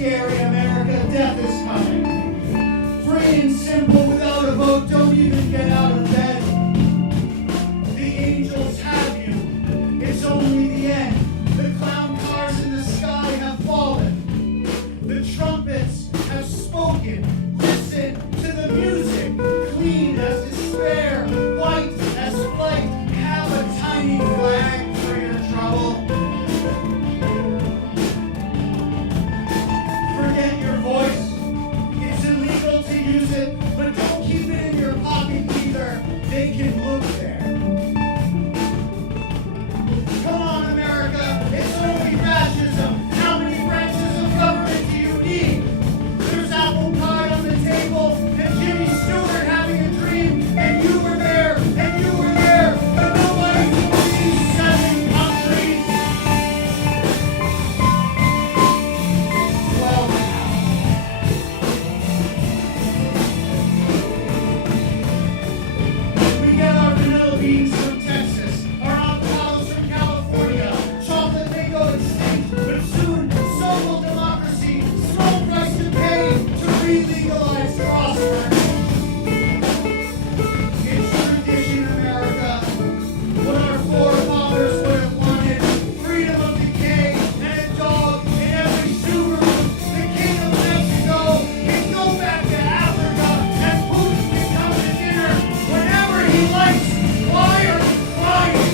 scary, America. Death is coming. Free and simple, without a vote, don't even get out of bed. The angels have you. It's only the end. The clown cars in the sky have fallen. The trumpets have spoken. Listen to the music. Clean as despair, white as flight. Have a tiny flag for your trouble. Forget your voice. It's illegal to use it, but don't keep it in your pocket either. They can look there. Come on, America. It's only fascism. How many branches of government do you need? There's apple pie on the table, and Jimmy Stewart having a dream, and you were there, and you were there, but nobody from these 7 countries. Well, we get our vanilla beans from Texas, our avocados from California, chocolate may go extinct, but soon, so will democracy. Small price to pay to re-legalize crosswords. It's tradition, America. What our forefathers would have wanted. Freedom of decay and a dog in every zoo room. The king of Mexico can go back to Africa and Putin can come to dinner whenever he likes. Why are you crying?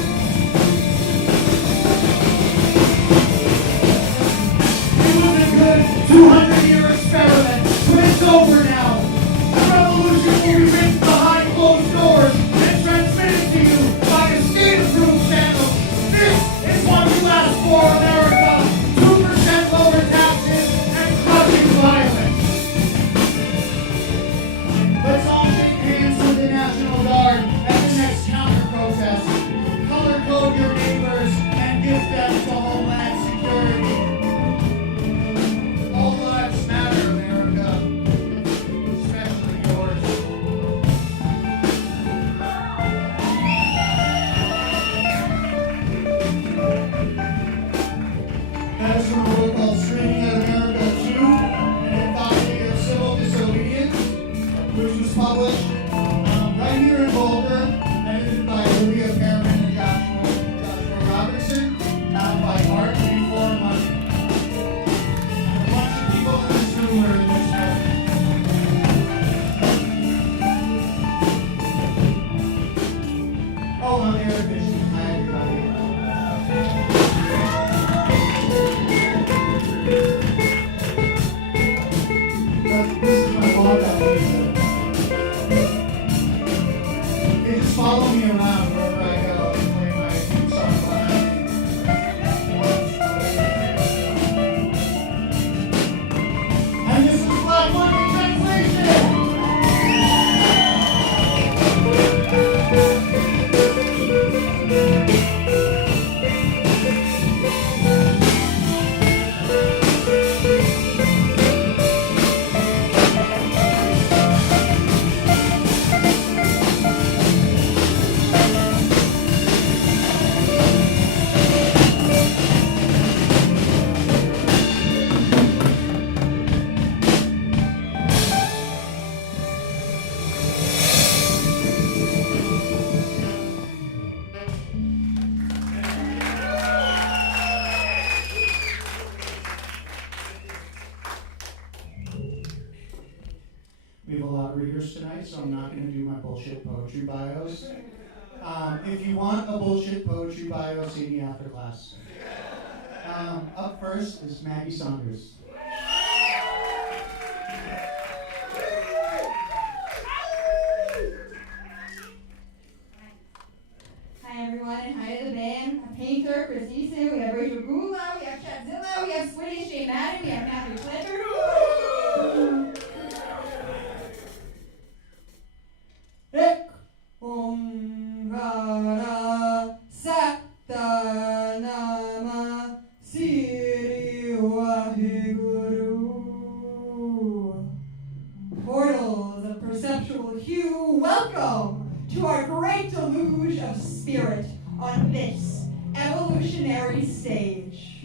It was a good 200-year experiment, but it's over now. The revolution will be written behind closed doors and transmitted to you by a state-approved channel. This is what you asked for, America. 2% lower taxes and crushing violence. Let's all shake hands with the National Guard at the next counter-protest. Color code your neighbors and give them to Homeland Security. All lives matter, America, especially yours. That is from a book called Screaming at America 2, an anthology of civil disobedience, which was published right here in Boulder, edited by Olivia Pearman and Joshua Robertson, by Art Before Money. A bunch of people in this room are in this book. Oh, I'm Eric Bishop. Hi, everybody. This is my walkout music. They just follow me around wherever I go and play my song behind me. And this is Black Monday Translation! We have a lot of readers tonight, so I'm not going to do my bullshit poetry bios. If you want a bullshit poetry bio, see me after class. Up first is Maggie Saunders. Hi everyone, and hi to the band. A painter, Chris Easton, we have Rachel Gula, we have Chadzilla, we have Switty and Shane Madden, we have Matthew Fletcher. Ek Omkara Satanama Siri Waheguru. Portals of perceptual hue, welcome to our great deluge of spirit on this evolutionary stage.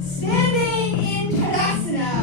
Standing in Tadasana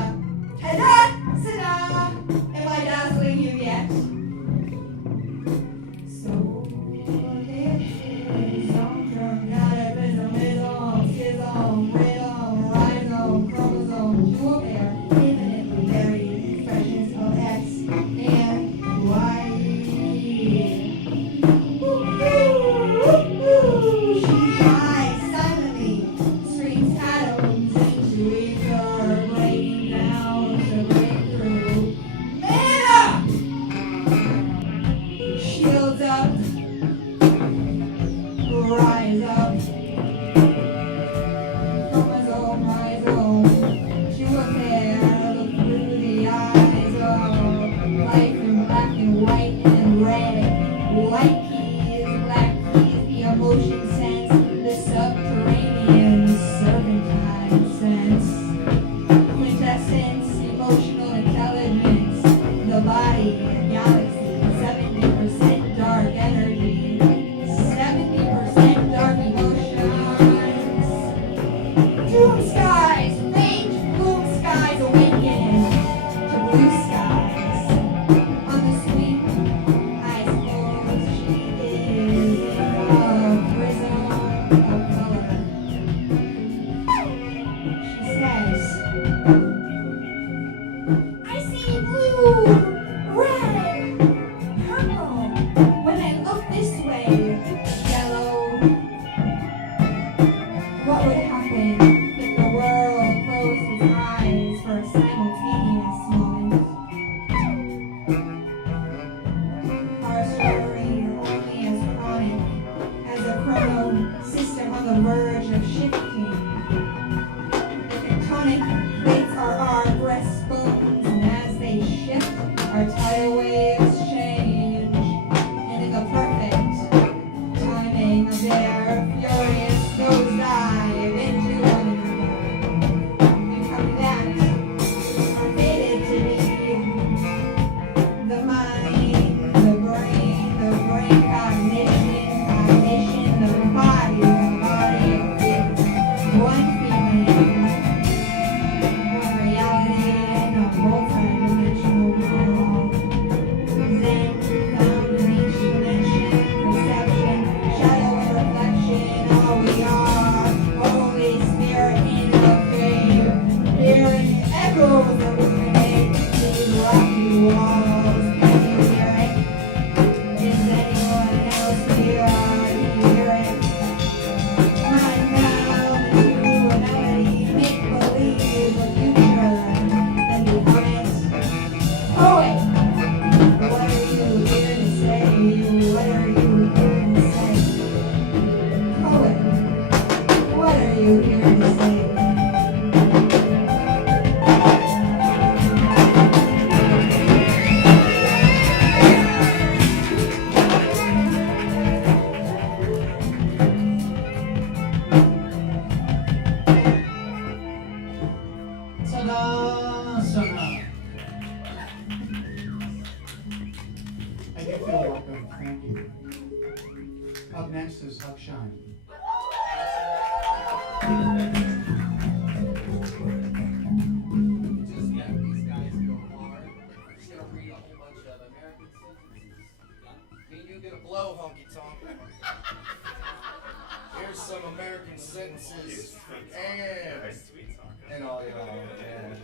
Sadasana. I do feel welcome. Thank you. Up next is Huck Shine. These guys go hard. We're just gonna read a whole bunch of American sentences. Me and you gonna blow, honky tonk. Here's some American sentences and all, you know, and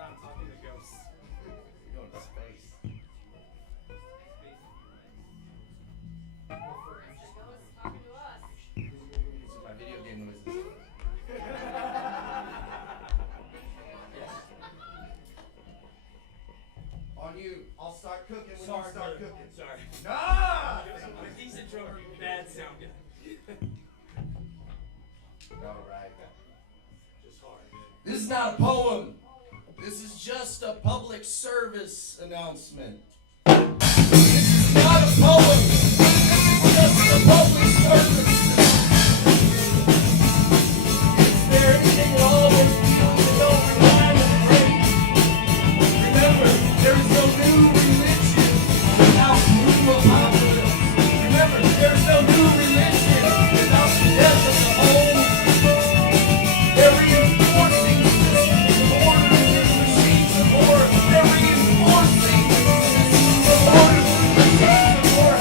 I'm talking to ghosts. you're going to space. This is my video game noises. On you, I'll start cooking when you start cooking. Sorry. Nah! I'm a decent drummer, bad sound guy. Alright. Just hard. This is not a poem. This is just a public service announcement. This is not a poem. This is just a public service. Is there anything at all with you that don't rely on grace? Remember, there is no new religion without new apocalypse. Remember, there is no new religion without the death of the old. They're reinforcing systems of order through machines of war. They're reinforcing systems of order through machines of war.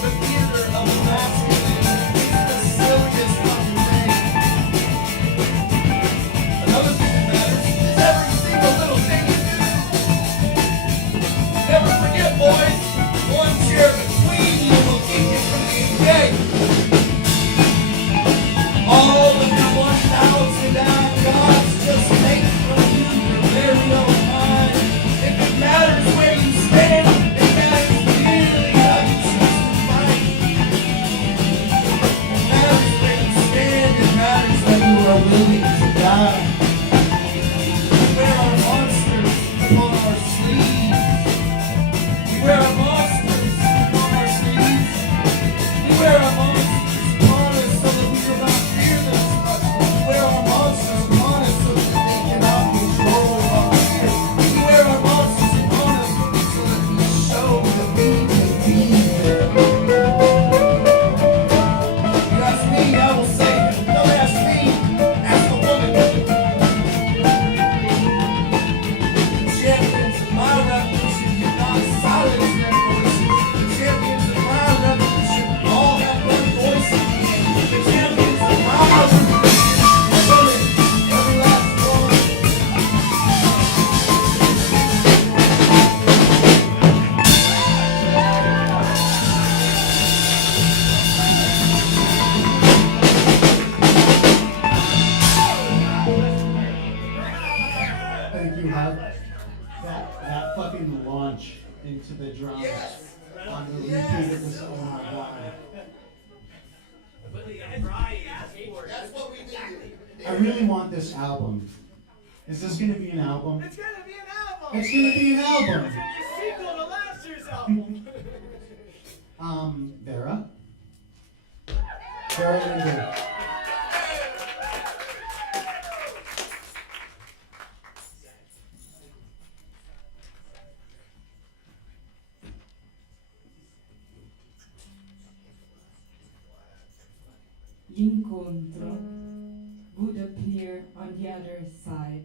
The theater of the masculine is the silliest fucking thing. Another thing that matters is every single little thing you do. Never forget, boys, one chair between you will keep you from being gay. All of your 1,000 gods just take from you your very own mind. If it matters where you stand, it matters really how you choose to fight. It matters where you stand, it matters that you are willing to die. We wear our monsters upon our sleeves. We wear our monsters upon our sleeves. We wear our monsters upon us so that we do not fear them. We wear our monsters upon us so that they cannot control our fear. We wear our monsters upon us so that we show that we can be them. You ask me, I will say, don't ask me, ask the woman. The champions of my revolution cannot silence their voices. The champions of my revolution all have one voice in the end. The champions of my revolution, women, every last one. Thank you, Huck. That fucking launch into the drums Yes. on the Yes. repeat, it was, oh my god. But the Brian asked for it. That's what we do. I really want this album. Is this gonna be an album? It's gonna be an album. It's gonna be an It's album. gonna be a sequel to last year's album. Vera? Vera Linder. L'incontro would appear on the other side.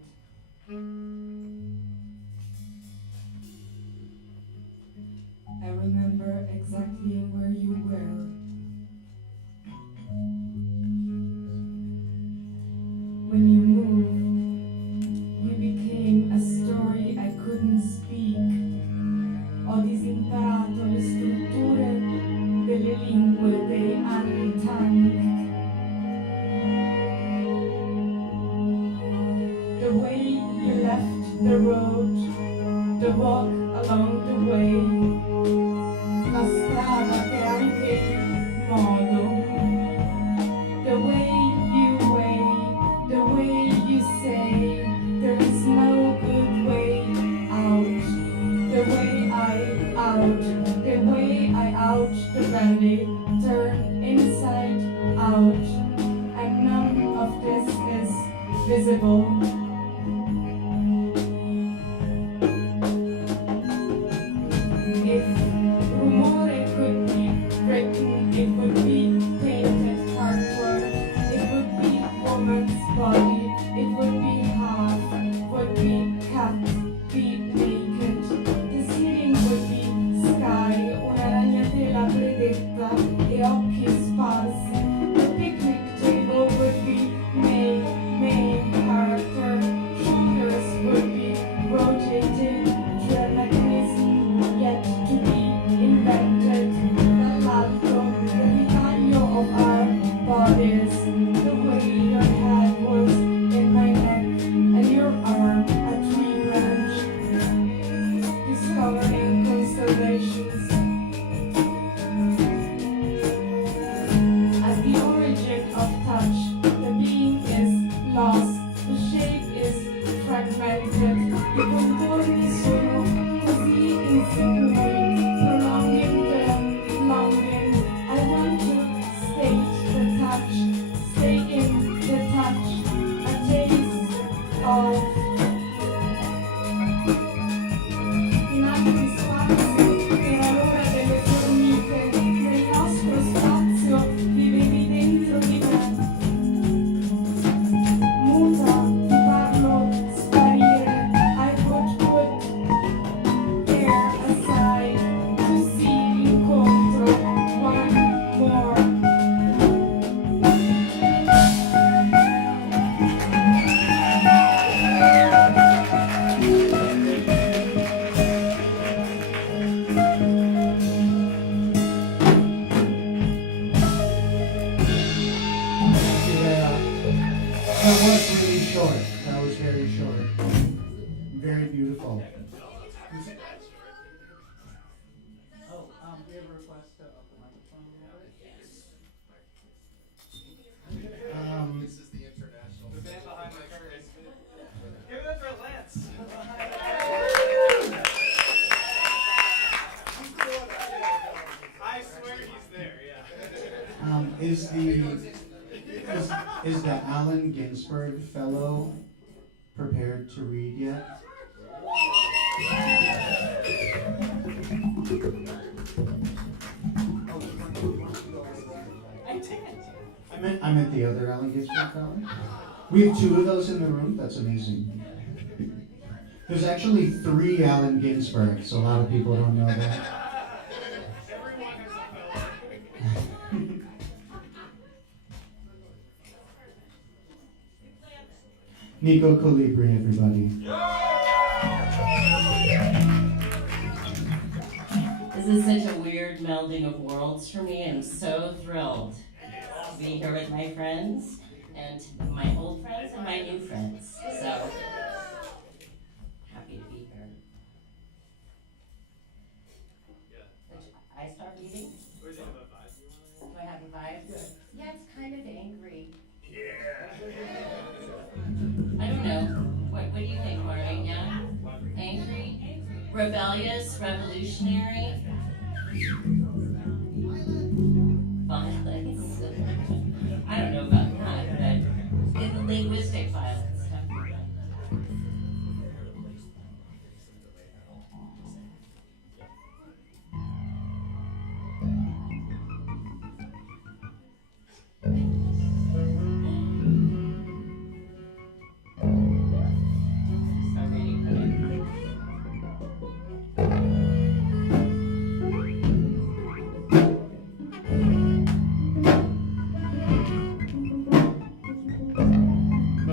I remember exactly where you were. When you moved, you became a story I couldn't speak. Ho disimparato le strutture delle lingue dei anni the way you left the road, the walk along the way, la strada che è anche il modo, the way the way you say, there is no good way out, the way I out the bandit. body turn inside out, and none of this is visible. If rumore could be written, it would be painted cardboard. It would be woman's body. It would be half, would be cut, be naked. The ceiling would be sky, una ragnatela predetta e occhi sparsi. The picnic table would be main character. Shoulders would be rotating to a mechanism yet to be invented. The lato, the ritaglio of our bodies. The way your head was in my neck and your arm a tree branch. Discovering constellations. At the origin of touch, the being is lost, the shape is fragmented, I contorni sono così insicuri, prolonging the longing. I want to state the touch, stay in the touch, a taste of in altri spazi, era l'ora delle formiche, nel nostro spazio vivevi dentro di me. Muta, ti parlo sparire, I would put air aside to see l'incontro, one more. That was really short. That was very short. Very beautiful. Oh, we have a request to up the microphone a little bit. This is the international. The band behind the curtain. Give it up for Lance. I swear he's there, yeah. Is the Allen Ginsberg Fellow prepared to read yet? I meant the other Allen Ginsberg Fellow. We have 2 of those in the room. That's amazing. There's actually 3 Allen Ginsbergs, so a lot of people don't know that. Everyone has a fellow. Nico Colibri, everybody. This is such a weird melding of worlds for me. I'm so thrilled to be here with my friends, and my old friends and my new friends. So happy to be here. I start reading? What is it, about 5? Do I have a vibe? Yeah, it's kind of angry. I don't know. What do you think, Marty? Yeah? Angry? Rebellious? Revolutionary? Violence? I don't know about that, but in the linguistic violence.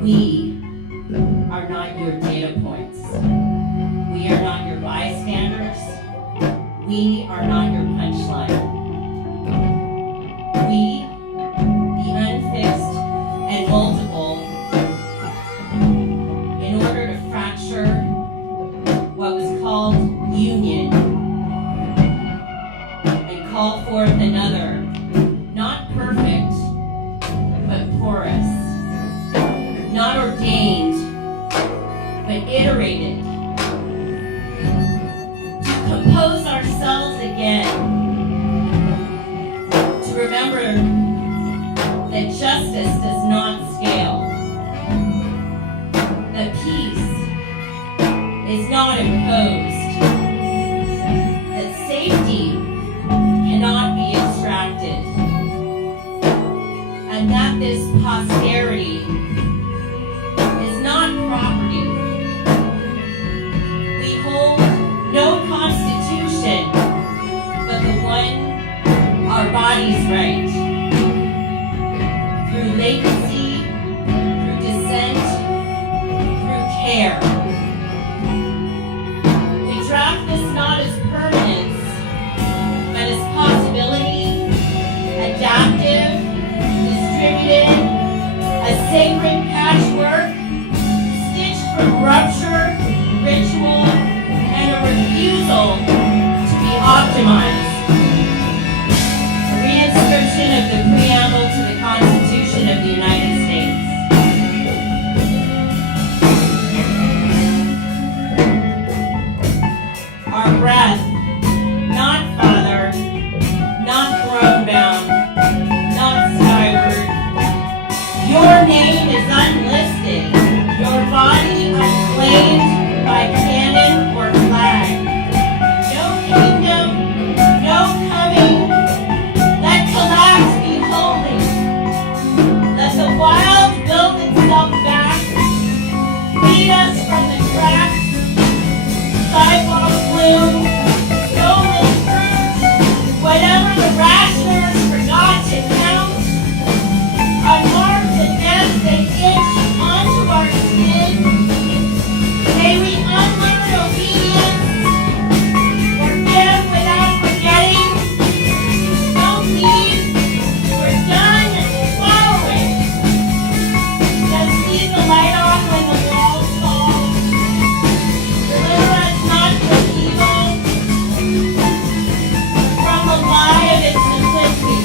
We are not your data points. We are not your bystanders. We are not your punchline. We, the unfixed and multiple, in order to fracture what was called union and call forth another, not perfect, but porous. Not ordained, but iterated. To compose ourselves again. remember that justice does not scale. That peace is not imposed. That safety cannot be extracted. And that this posterity is not property. We hold no constitution but the one our bodies write. Through latency, through dissent, through care. We draft this not as permanence, but as possibility, adaptive, distributed, a sacred patchwork, stitched from rupture, ritual, and a refusal to be optimized. A reinscription of the preamble to the Constitution of the United States. Our breath, not Father, not throne-bound, not skyward. Your name is unlisted, your body unclaimed by cannon or flag. No kingdom, no coming, let collapse be holy. Let the wild build itself back, feed us from the cracks, sidewalk bloom, stolen fruit, whatever the rationers forgot to count, unmark the deaths they itch onto our skin. May we unlearn obedience, forgive without forgetting, don't leave, we're done following. Just leave the light on when the walls fall. Deliver us not from evil, from the lie of its simplicity.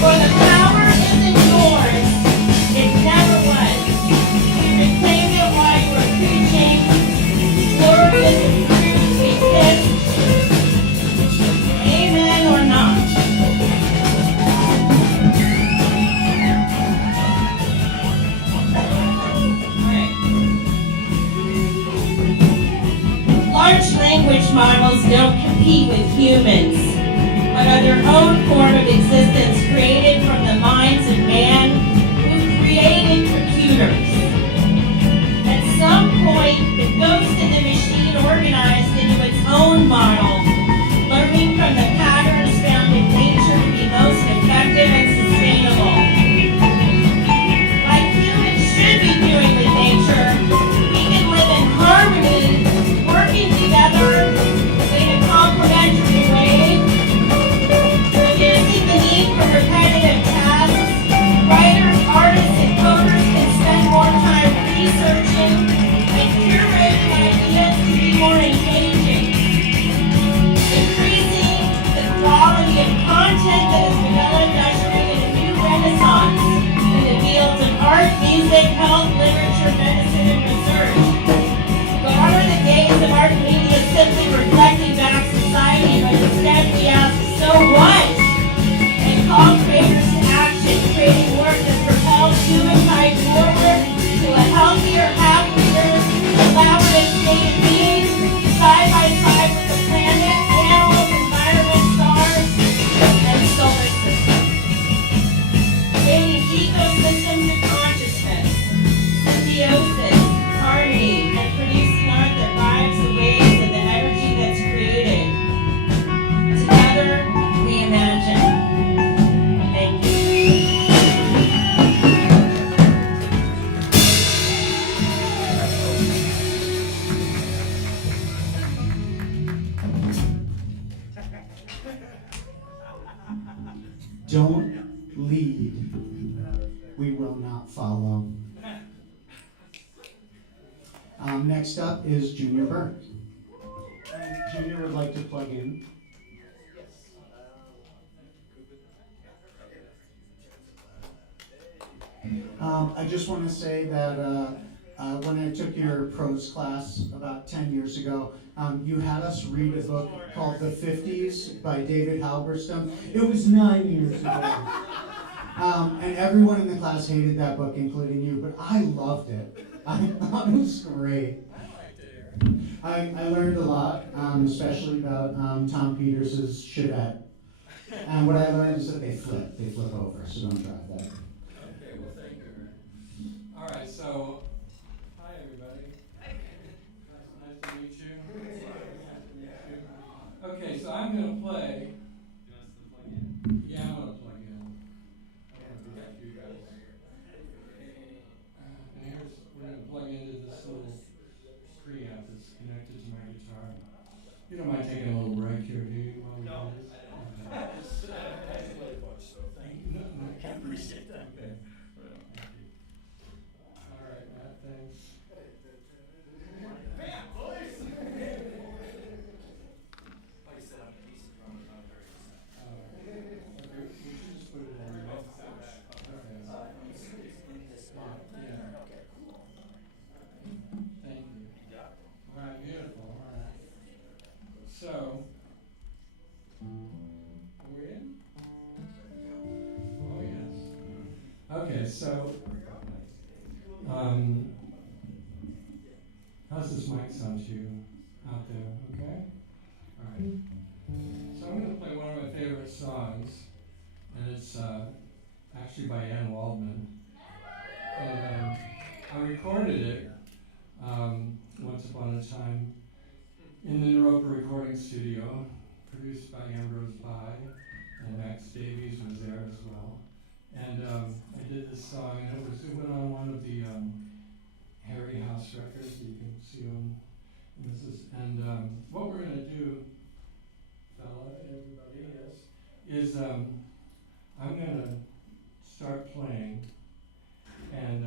For the power isn't yours, it never was. We reclaimed it while you were preaching, glorious truth we kissed. Amen or not. Alright. Large language models don't compete with humans, but are their own form of existence created from the minds of man who created computers. At some point, the ghost in the machine organized into its own model, learning from the patterns found in nature to be most effective and sustainable. Like humans should be doing with nature, we can live in harmony, working together in a complementary way, reducing the need for repetitive tasks. Writers, artists, and coders can spend more time researching and curating ideas to be more engaging, increasing the quality of content that is developed, ushering in a new renaissance in the fields of art, music, health, literature, medicine, and research. Gone are the days of art media simply reflecting back society, but instead we ask, so what? And call creators to action, creating work that propels humankind forward to a healthier, happier, collaborative state of being, side by side with the planet, animals, environment, stars, and solar system. Creating ecosystems of consciousness, symbiosis, harmony, and producing art that rides the waves of the energy that's created. Together, we imagine. Thank you. Don't lead. We will not follow. Next up is Junior Burke. And Junior would like to plug in. I just want to say that when I took your prose class about 10 years ago, you had us read a book called The 50s by David Halberstam. It was 9 years ago. And everyone in the class hated that book, including you, but I loved it. I thought it was great. I learned a lot, especially about Tom Peters' Chevette. And what I learned is that they flip over, so don't drive that. Okay, well, thank you. All right, so, hi, everybody. Nice to meet you. Okay, so I'm going to play. You want us to plug in? Yeah, I'm going to plug in. I want to do that for you guys. And here's, we're going to plug into this little preamp that's connected to my guitar. You don't mind taking a little break here, do you? While we No, do this? I don't. Okay. I play a bunch, so thank you. No, no, I appreciate that. Okay. Thank you. All right, Matt, thanks. Bam, boys! Like I said, I'm a decent drummer, not very Okay, we should just put it in your mouth. Okay. It's in this spot. Yeah. Okay, cool. Thank you. You got it. All right, beautiful. All right. So, are we in? Oh, yes. Okay, so, how's this mic sound to you out there? Okay? All right. So I'm going to play one of my favorite songs, and it's actually by Ann Waldman. And I recorded it once upon a time in the Naropa recording studio, produced by Ambrose Bai, and Max Davies was there as well. And I did this song, and it went on one of the Harry House records that you can see on this. And what we're going to do, fella, everybody, is I'm going to start playing, and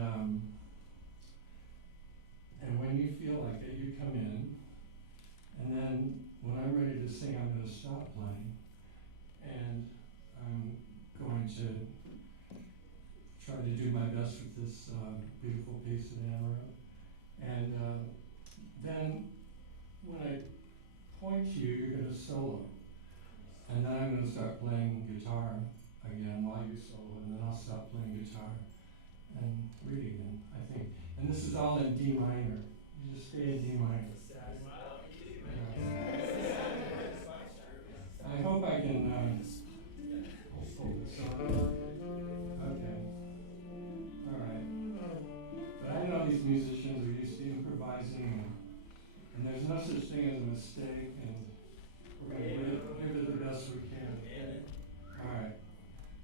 when you feel like it, you come in, and then when I'm ready to sing, I'm going to stop playing, and I'm going to try to do my best with this beautiful piece that Anna wrote. And then when I point to you, you're going to solo. And then I'm going to start playing guitar again while you solo, and then I'll stop playing guitar and read again, I think. And this is all in D minor. You just stay in D minor. I hope I can pull this off. Okay. All right. But I know these musicians are used to improvising, and there's no such thing as a mistake, and we're going to give it the best we can. Okay? All right.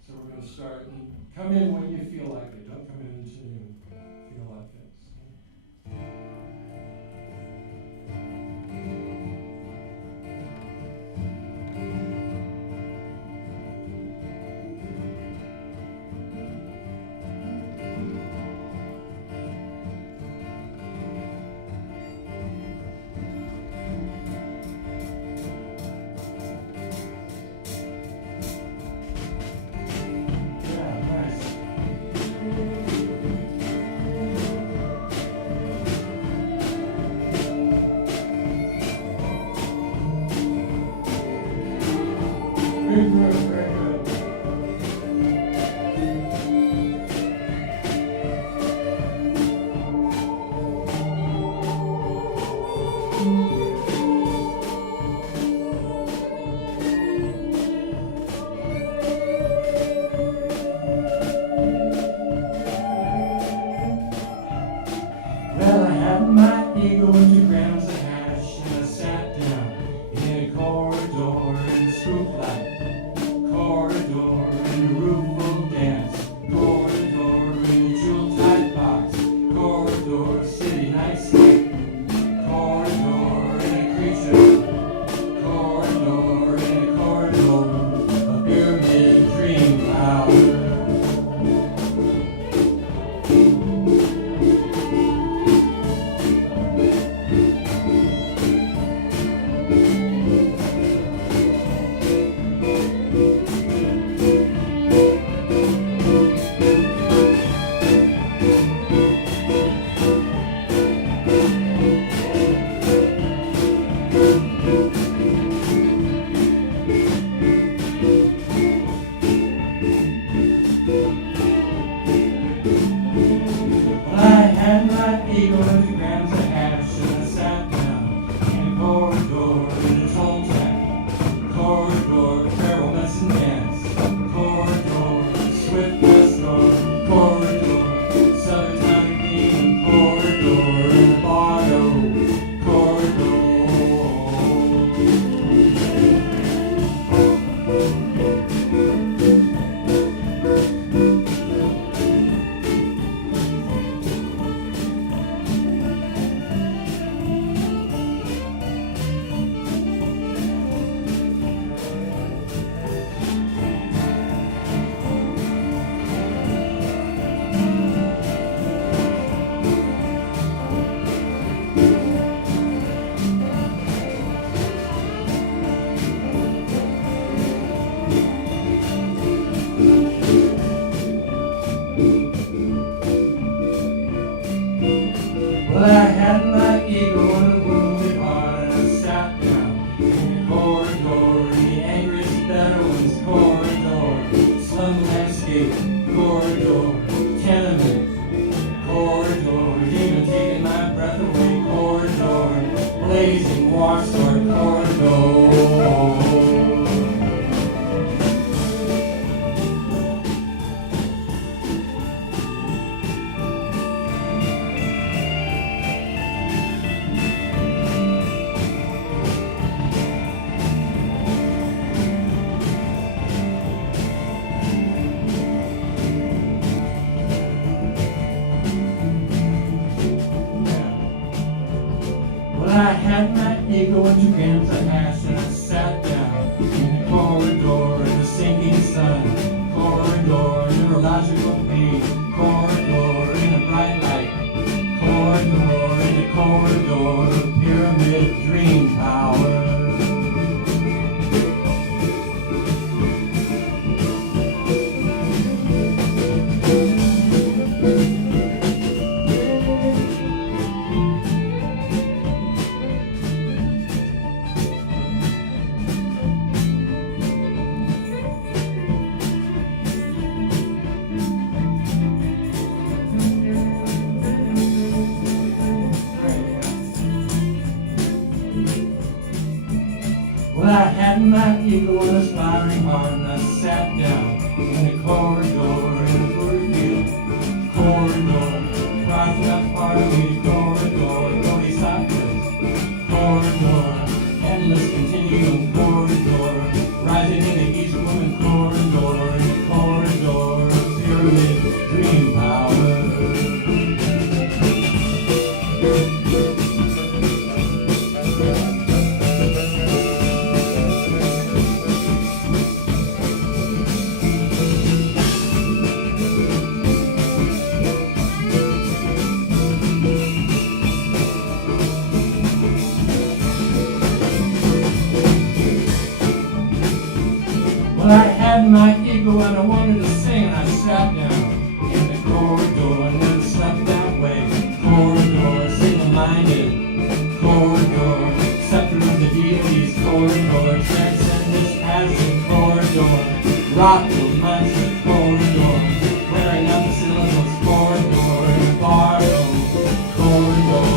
So we're going to start. And come in when you feel like it. Don't come in until you feel like it. Very good, very good. Well, I had my ego into grams of hash, and I sat down in a corridor in the spook light. gate, corridor, tenement, corridor, demon taking my breath away, corridor, blazing war sword, corridor. Well, I had my ego into grams of hash and I sat down in the corridor in the sinking sun, corridor, neurological pain, corridor in a bright light, corridor in a corridor, pyramid dream power. Well, I had my ego in a aspiring heart and I sat down in a corridor in a blue field, corridor, crossing up part of me, corridor, bodhisattvas, corridor, endless continuum, corridor, rising in the east woman, corridor, in the corridor, pyramid, dream power. Well, I had my ego and I wanted to sing and I sat down in the corridor and never slept that way. Corridor, single-minded, corridor, scepter of the deities, corridor, transcendent acid, corridor, rock the monster, corridor, wearing out the syllables, corridor, bardo, corridor.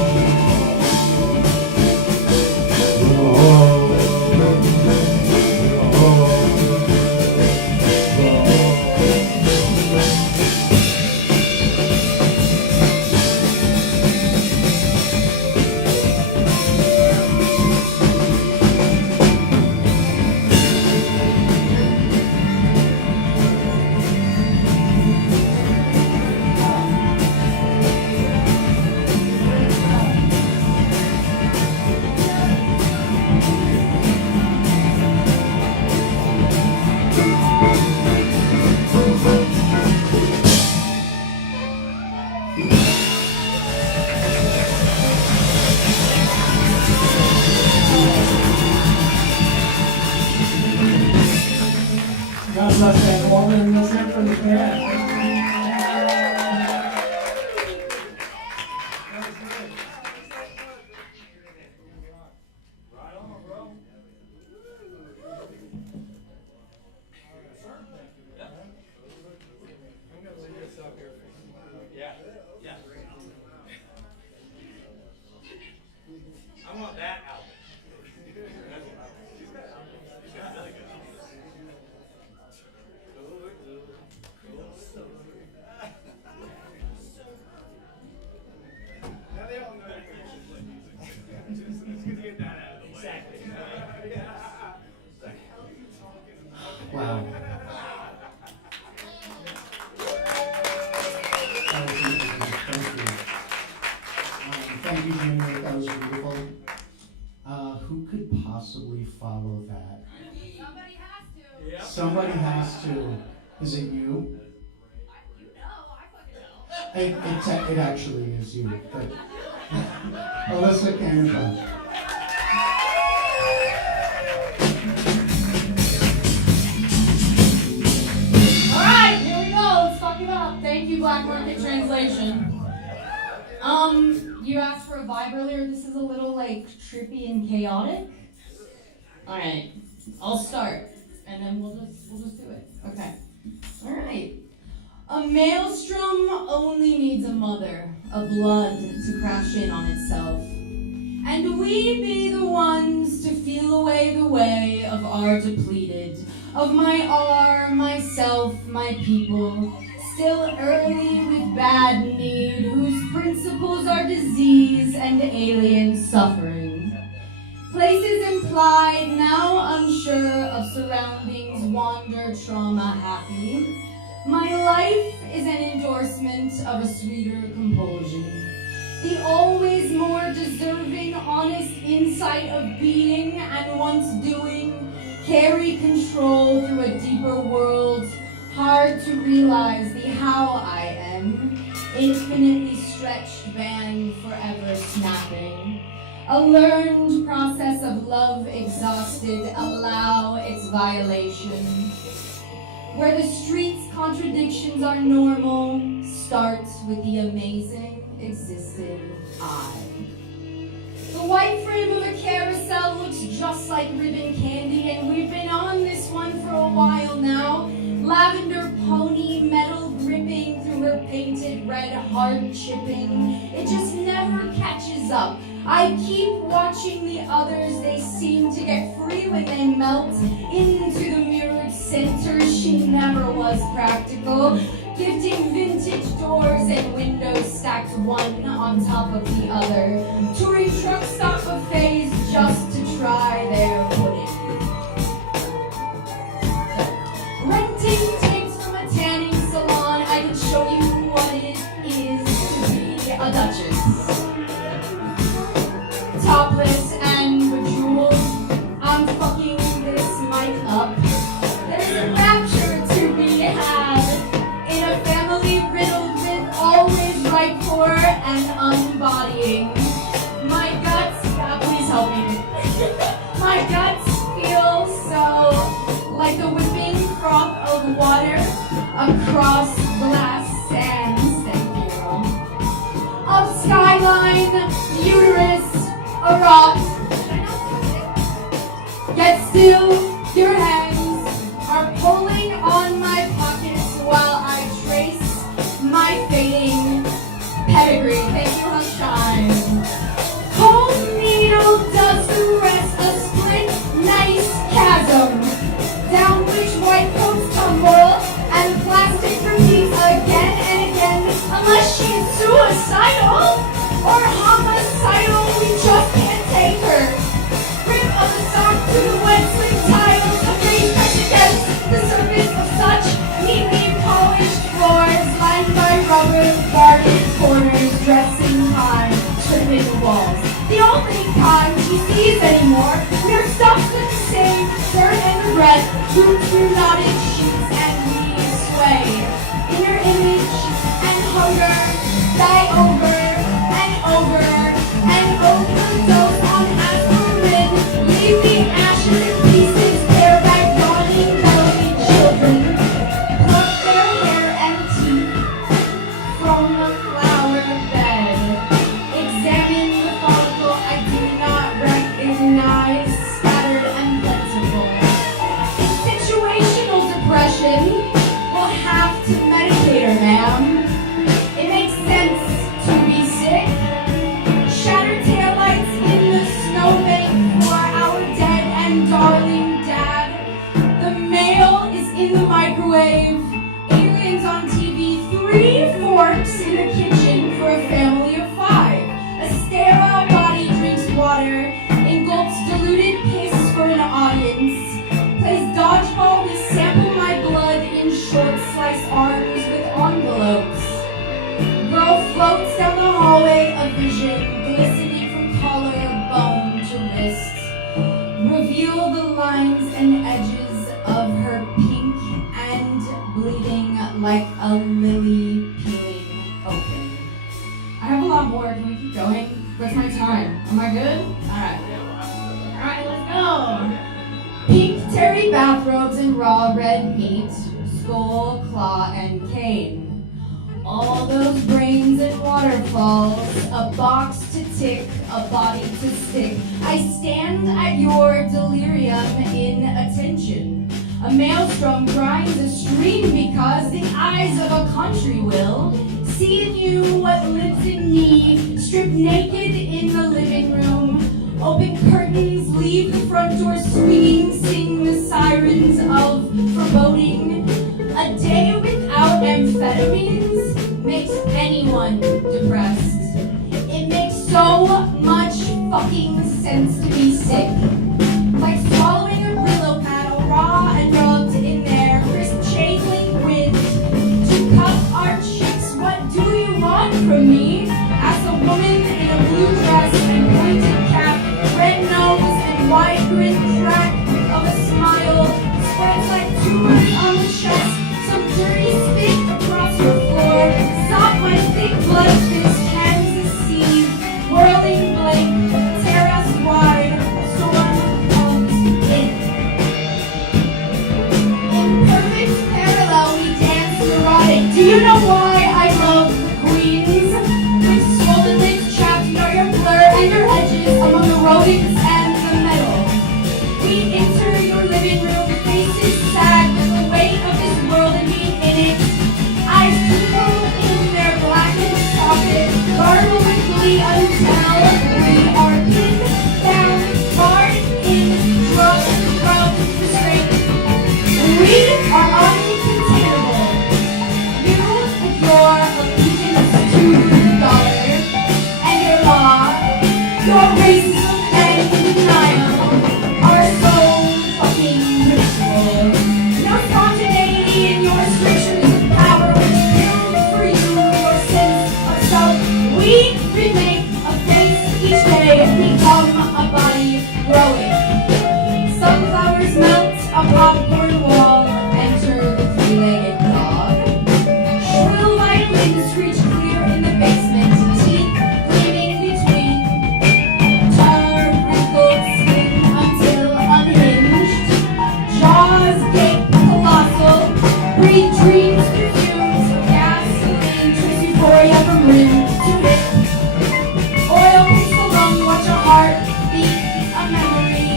God bless that woman. Let's hear it from the band. I want that album. Now they all know English. It's good to get that out of the way. Exactly. The hell are you talking about? Wow. Thank you, Junior. That was beautiful. Who could possibly follow that? Somebody has to. Yep. Somebody has to. Is it you? You know, I fucking know. It actually is you. But Alyssa Canada. Alright, here we go. Let's fuck it up. Thank you, Black Market Translation. You asked for a vibe earlier. This is a little like trippy and chaotic. Alright, I'll start and then we'll just do it. Okay. Alright. maelstrom only needs a mother, a blood to crash in on itself. And we be the ones to feel away the way of our depleted, of my myself, my people, still early with bad need, whose principles are disease and alien suffering. Places implied, now unsure of surroundings, wander trauma happy. My life is an endorsement of a sweeter compulsion. The always more deserving, honest insight of being and once doing carry control through a deeper world, hard to realize the how I am, infinitely stretched band forever snapping. A learned process of love exhausted, allow its violation. Where the street's contradictions are normal, starts with the amazing existed I. The white frame of a carousel looks just like ribbon candy, and we've been on this one for a while now. Lavender pony, metal gripping through her painted red heart chipping. It just never catches up. I keep watching the others, they seem to get free when they melt into the mirrored center. She never was practical, gifting vintage doors and windows stacked one on top of the other. Touring truck stop buffets just to try their pudding. Renting tapes from a tanning salon, I can show you what it is to be a duchess. Topless and bejeweled, I'm fucking this mic up. There's a rapture to be had in a family riddled with always ripe for and unbodying. My guts, God, please help me. My guts feel so like the whipping froth of water across glass sands, thank you. Of skyline, uterus, a rot. Yet still, your hands are pulling on my pockets while I trace my fading pedigree. Thank you, Sunshine. Cold needle does the rest, a split, nice chasm, down which white coats tumble and plastic repeats again and again, unless she's suicidal or homicidal, we just can't take her. Rip of the sock to the wet sling tiles, a face pressed against the surface of such neatly polished floors, lined by rubber guarded corners, dressing time, trimming the walls. The only time she sees anymore, we are stuffed with the same dirt and regret, roots through knotted sheets, and we sway. Inner image and hunger die over and over and overdose on aspirin. Leave the ashes in pieces, bareback, yawning, melody children. Pluck their hair and teeth from the flower bed. Examine the follicle I do not recognize, scattered and plentiful. In situational depression, we'll have to medicate her, ma'am. It makes sense to be sick. Shattered taillights in the snowbank for our dead and darling dad. The mail is in the microwave. Aliens on TV. 3 forks in the kitchen for a family of 5. A sterile body drinks water, engulfs diluted piss for an audience. Plays dodgeball, we sample my blood in short sliced arms with envelopes. Girl floats down the hallway of vision, glistening from collarbone to wrist. Reveal the lines and edges of her pink and bleeding like a lily peeling open. I have a lot more. Can we keep going? What's my time? Am I good? Alright, let's go. Pink terry bathrobes and raw red meat, skull, claw, and cane. All those brains and waterfalls, a box to tick, a body to stick. I stand at your delirium in attention. A maelstrom grinds a stream because the eyes of a country will. See in you what lives in me, stripped naked in the living room. Open curtains, leave the front door swinging, sing the sirens of foreboding. A day without amphetamines makes anyone depressed. It makes so much fucking sense to be sick. Like swallowing a Brillo paddle raw and rubbed in their crisp chain link wind. To cup our cheeks, what do you want from me? Asked a woman in a blue dress and pointed cap, red nose and wide grin crack of a smile. Spreads like tumors on the chest, some dirty spit across her floor. Stop my thick blood fist, Kansas sea, whirling blank, tear us wide, storm comes in. In perfect parallel we dance erotic. Do you know why I love the queens? With swollen lips, chapped your blur and your edges among the rodents and the metal. We enter your living room, faces sad with the weight of this world and being in it. Eyes twinkle in their blackened socket, gargle with glee until we are pinned down, barred in, drugged, restrained. We are uncontainable. You with your allegiance to the dollar and your law, your racism and denial are so fucking miserable. No spontaneity in your strictures of power which build for you your sense of self. We remake a face each day, become a body growing. Sunflowers melt a popcorn wall, enter the three-legged dog. Shrill violins screech clear in the basement, teeth gleaming between. Tar wrinkled skin until unhinged. Jaws gape colossal, breathe dreams through fumes of gasoline, twist euphoria from rim to hip. Oil hits the lung, watch a heart beat, a memory.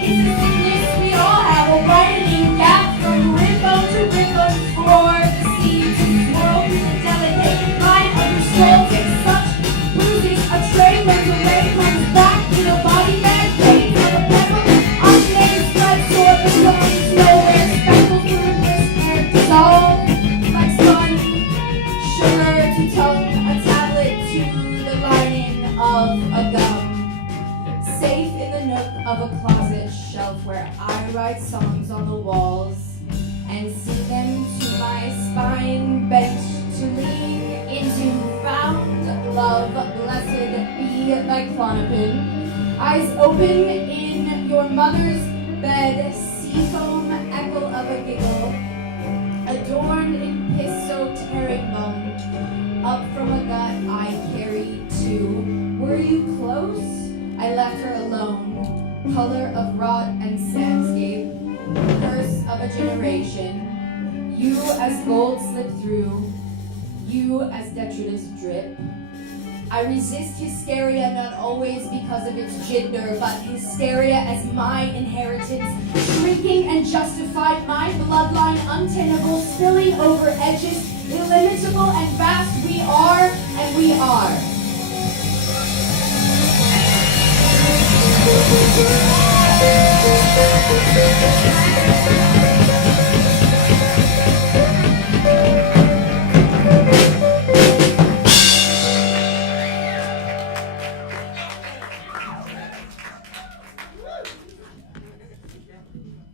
It's the sickness we all have, a widening gap from rib bone to rib bone for the seeds to swirl through the delicate line of your soul. Takes such bruising, a train runs away, runs back in a body bag, waiting for the pedal. Unnamed blood sore, but going nowhere, speckles through the whisper, dissolve like sun. Sugar to tongue, a tablet to the lining of a gum. Safe in the nook of a closet shelf where I write songs on the walls and sing them to my spine bent to lean into found love. Blessed be thy clonopin. Eyes open in your mother's bed, seafoam echo of a giggle, adorned in piss-soaked herringbone, up from a gut I carried too. Were you close? I left her alone, color of rot and sandscape, curse of a generation. You as gold slip through, you as detritus drip. I resist hysteria not always because of its gender, but hysteria as my inheritance, shrinking and justified, my bloodline untenable, spilling over edges, illimitable and vast we are, and we are.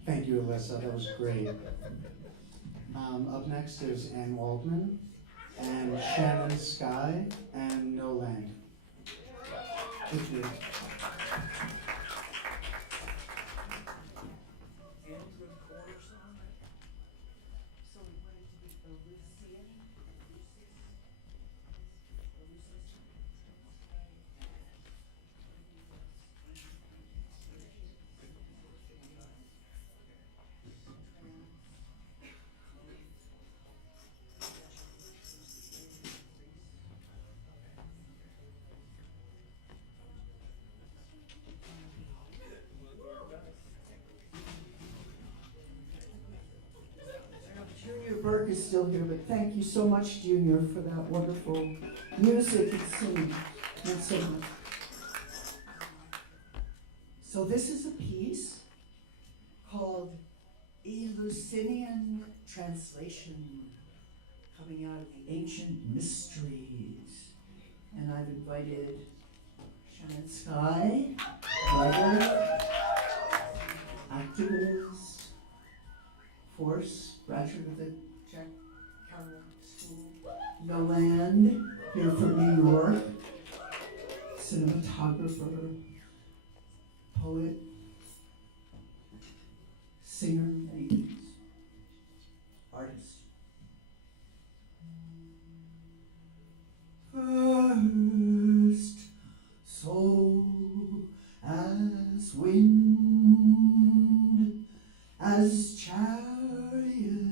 Thank you, Alyssa. That was great. Up next is Ann Waldman and Shannon Sky and No Lang. Thank you. Burke is still here, but thank you so much, Junior, for that wonderful music and singing. Thanks so much. So this is a piece called Eleusinian Translation, coming out of the Ancient Mysteries. And I've invited Shannon Sky, writer, activist, force, graduate of the Jack Carroll School, Noland, here from New York, cinematographer, poet, singer, many things, artist. First soul as wind, as charioteer,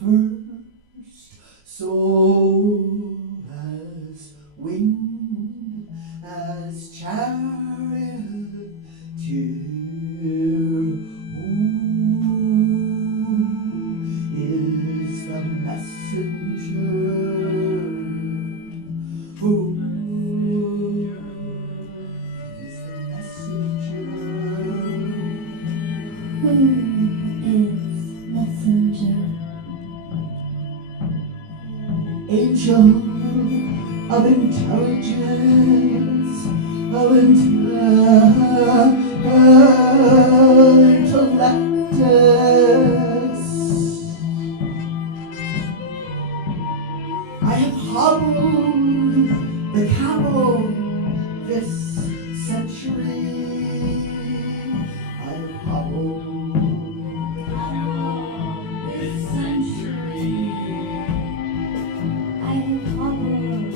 first soul as wind, as charioteer. Who is the messenger? Who is the messenger? Who is messenger? Angel of intelligence, of intellectus. I have hobbled the camel this century. I have hobbled This century, I have hobbled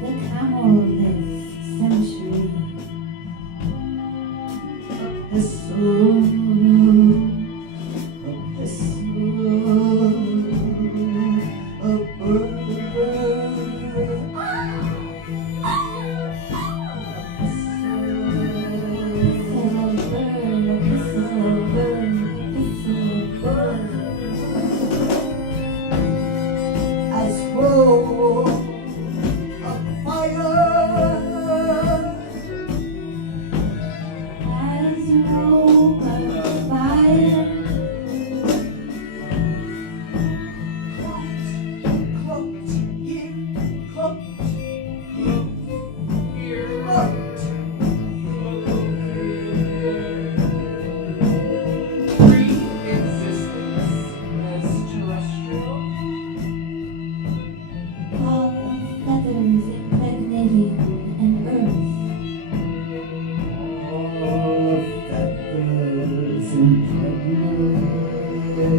the camel this century. epistle, a bird. As roll of fire, As robe of fire, cloaked here, cloaked. Pre-existence as terrestrial. all of feathers impregnating an earth. All of feathers impregnating an earth.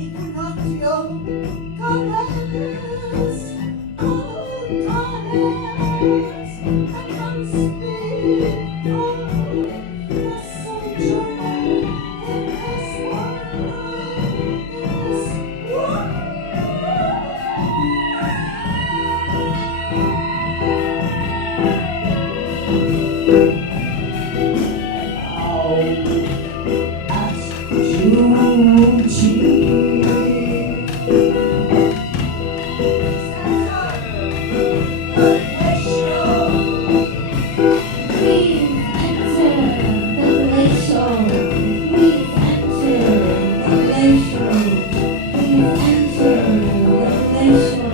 Equinoctial goddess, oh goddess, I come speak of the sojourner in this world. Please enter the glacial. Please enter the glacial. Please enter the glacial.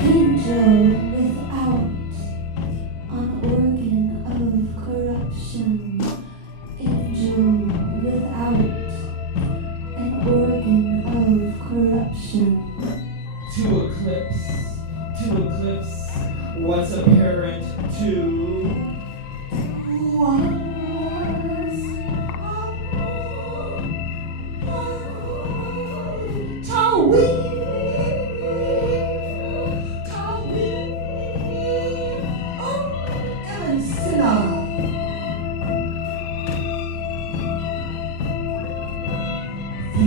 Angel without an organ of corruption. Angel without an organ of corruption. To eclipse what's apparent to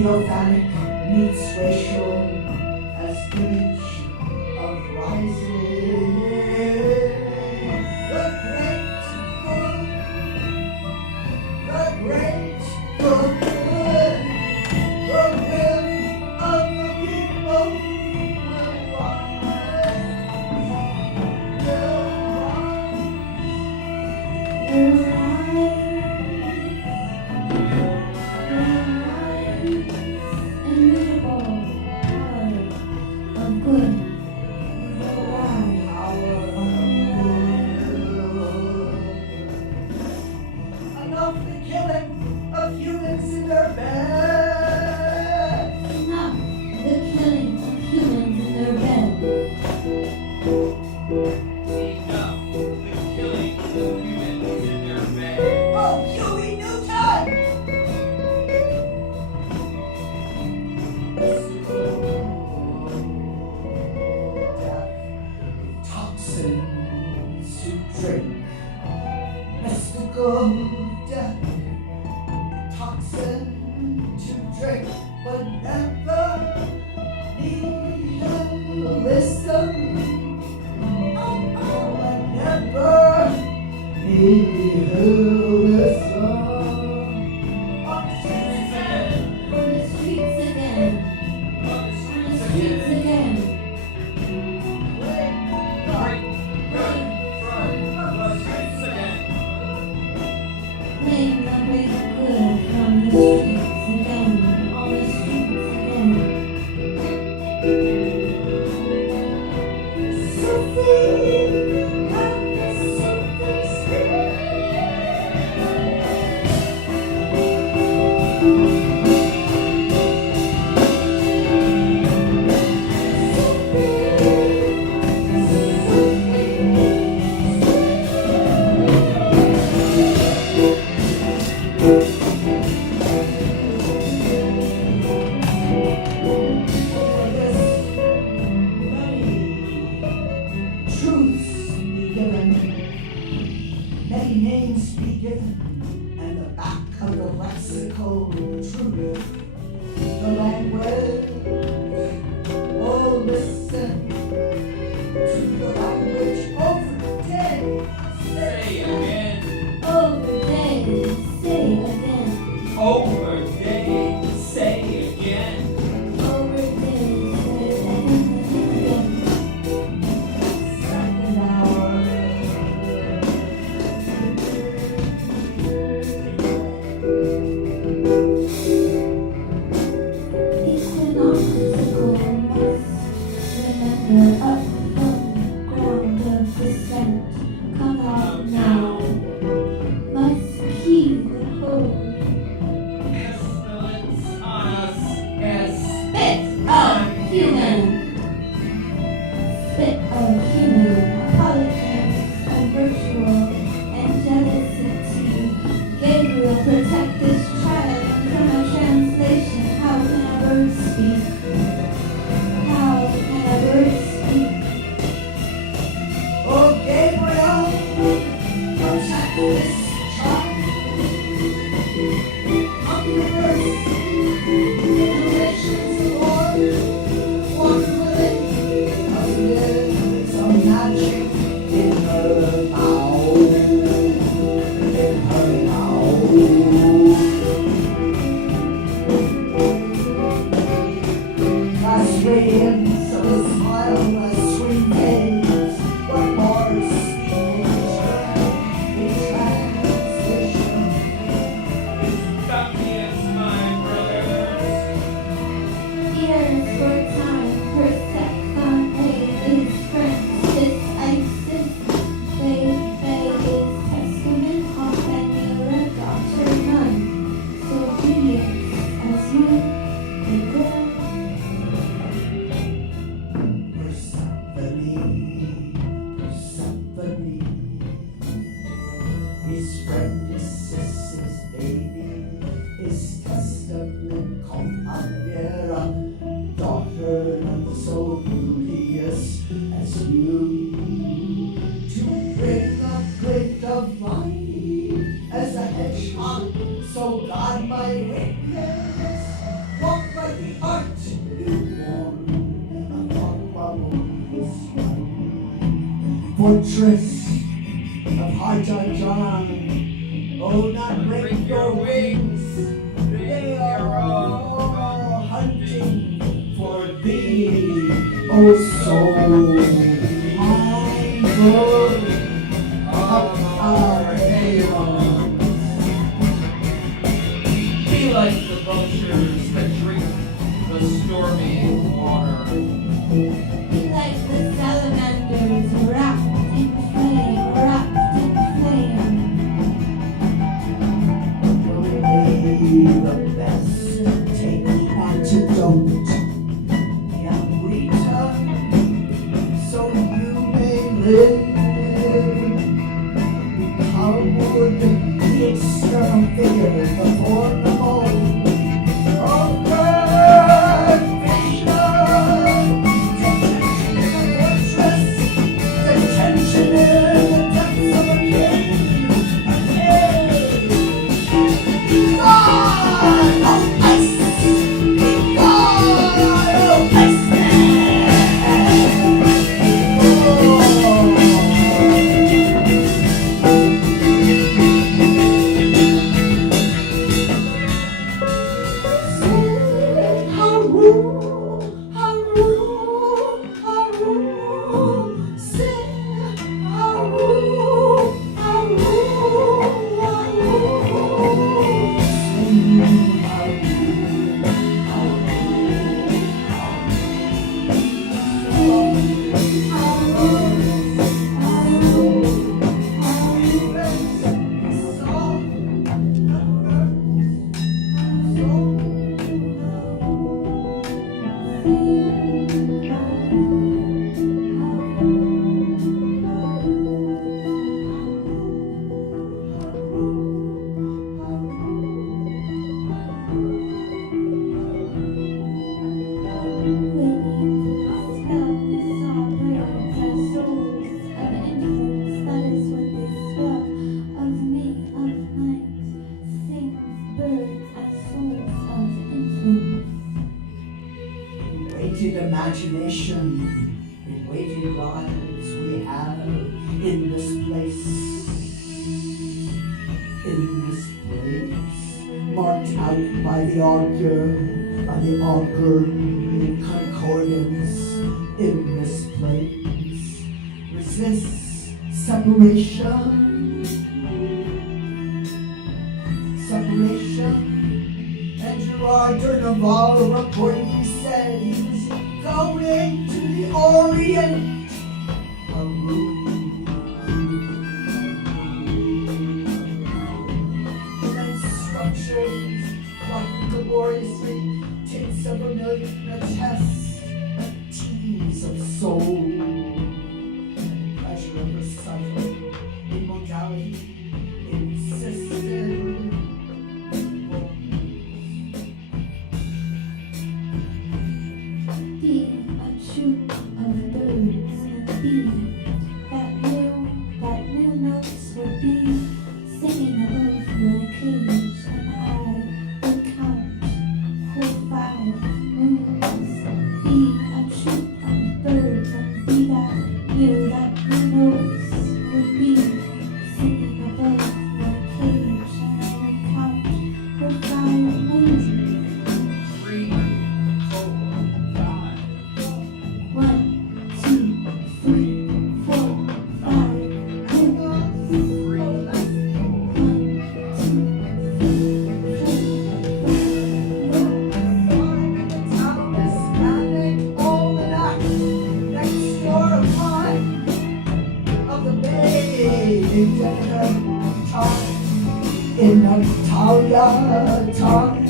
theophanic meets racial as image of rising. The great good, the will of the people will rise. Enough the killing of humans in their bed. Enough the killing of humans in their bed. Enough the killing of humans in their bed. Oh, Huey Newton! Toxins to drink. Mystical death. Toxin to drink, but never nihilism. Oh, and never nihilism. On the streets again. On the streets again. Playing the great good from the streets again. On the streets again. Truths be given, many names be given, and the back of the lexical truth, the language, oh listen to the language over the day. Say again. Over days, say again. Over day. Say again. Over days, say again. Second hour. Equinoxical must remember up from ground of descent. Come out now. Must keep the hold. Pestilence on us as Spit of human. Spit of human. Apologies of virtual angelicity. Gabriel, protect this child from a translation. How can a bird speak? How can a bird speak? Oh, Gabriel, protect this child. Universe, generations of Lord, walk with it, cause there's some magic in her mouth. In her mouth. Last radiance of a smile, last sweet days, what more speaking in transition. Thundius, my brothers. Years for time, per second, is friends, is ISIS, they is testament of any doctor none. So obedience as you may go. Persephone. His friend is his baby, his testament compañera, daughter none so beauteous as you. To bring a glint of light as a hedgehog, so God my witness, walk fortress of Hajajan. Oh, not break your wings. They are all hunting for thee, oh soul. Mindful of our halos. Be like the vultures that drink the stormy water. Be like the salamanders wrapped in flame, wrapped in flame. Be the best, take the antidote, the Amrita, so you may live. How would the external figure, the form, the mold, of perfection, detention in the depths of a cave, God of ice, God of imagination, in waiting lives we have in this place, marked out by the augur in concordance, in this place, resist separation, and Gerard Dernaval reported he said he was going to the Orient. And structures quite laboriously, tints of vermilion, a chest, a tease of soul, and pleasure of recital, immortality, insisted. Be a troop of birds and be that new notes would be singing above my cage, and I would count whole 5 moons. Be a troop of birds and be that new notes would be singing above my cage, and I would count whole 5 moons. 3, 4, 5. 1, 2, 3, 4, 5. 3, in Natalia time,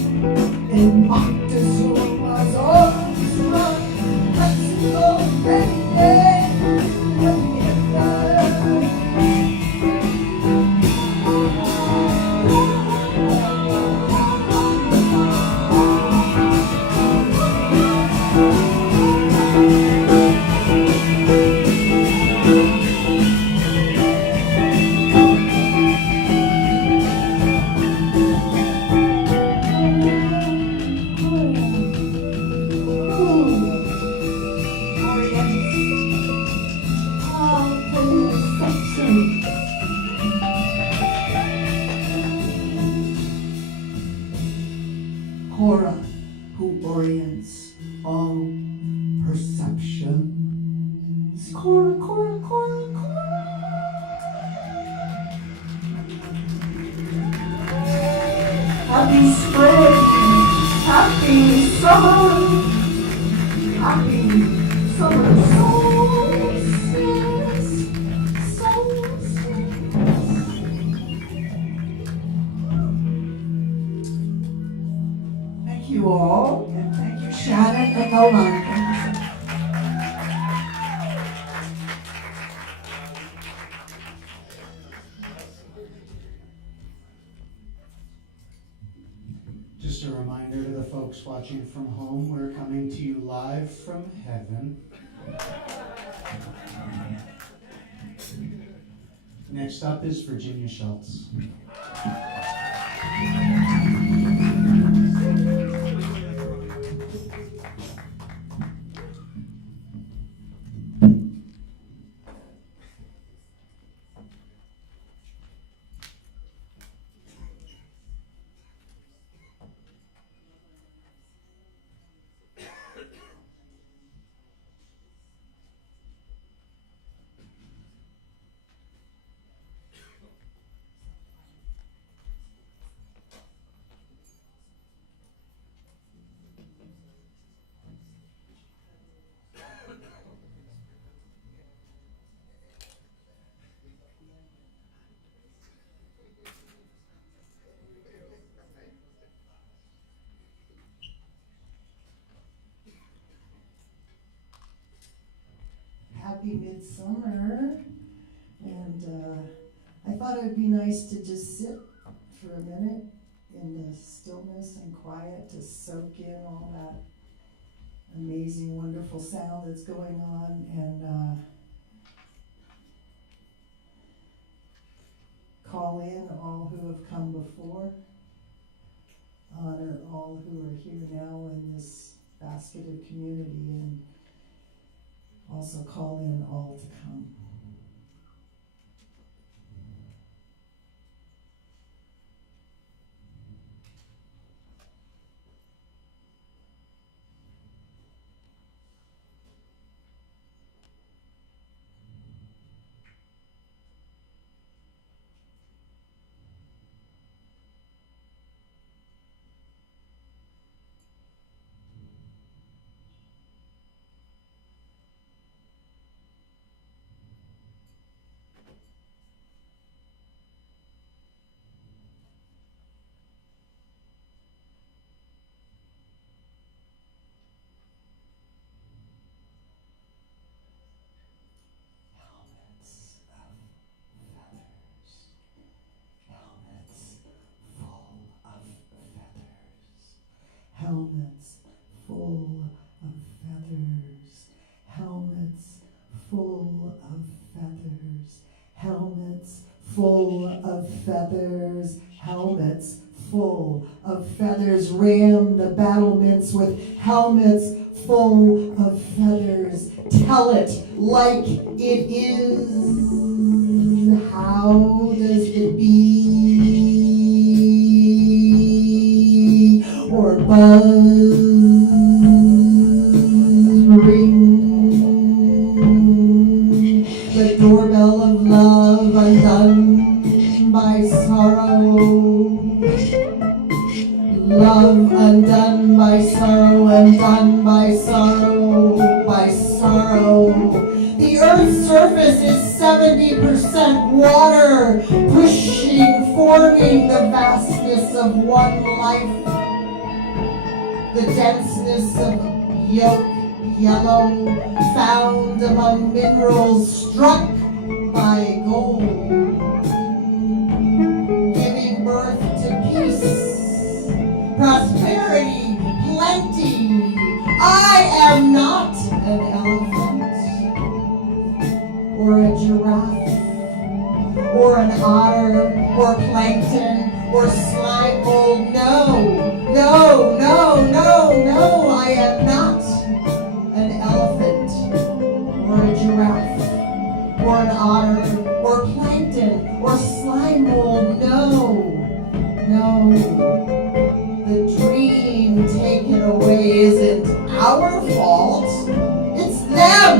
in Moctezuma's arms run, let's go ready. Oriental happy spring, happy summer, happy summer solstice, solstice. Thank you all, and thank you Shannon and Nolan. Just a reminder to the folks watching from home, we're coming to you live from heaven. Next up is Virginia Schultz. Happy midsummer, and I thought it would be nice to just sit for a minute in the stillness and quiet to soak in all that amazing, wonderful sound that's going on, and call in all who have come before, honor all who are here now in this basket of community, and also call in all to come. Helmets full of feathers, helmets full of feathers, helmets full of feathers, helmets full of feathers, ram the battlements with helmets full of feathers. Tell it like it is. How does it be? Or buzz, ring, the doorbell of love undone by sorrow, love undone by sorrow, undone by sorrow, by sorrow. The earth's surface is 70% water, pushing, forming the vastness of one life. The denseness of yolk yellow found among minerals struck by gold, giving birth to peace, prosperity, plenty. I am not an elephant or a giraffe or an otter or plankton or slime mold. No. No, no, no, no, I am not an elephant or a giraffe or an otter or plankton or slime mold. No, no. The dream taken away isn't our fault. It's them.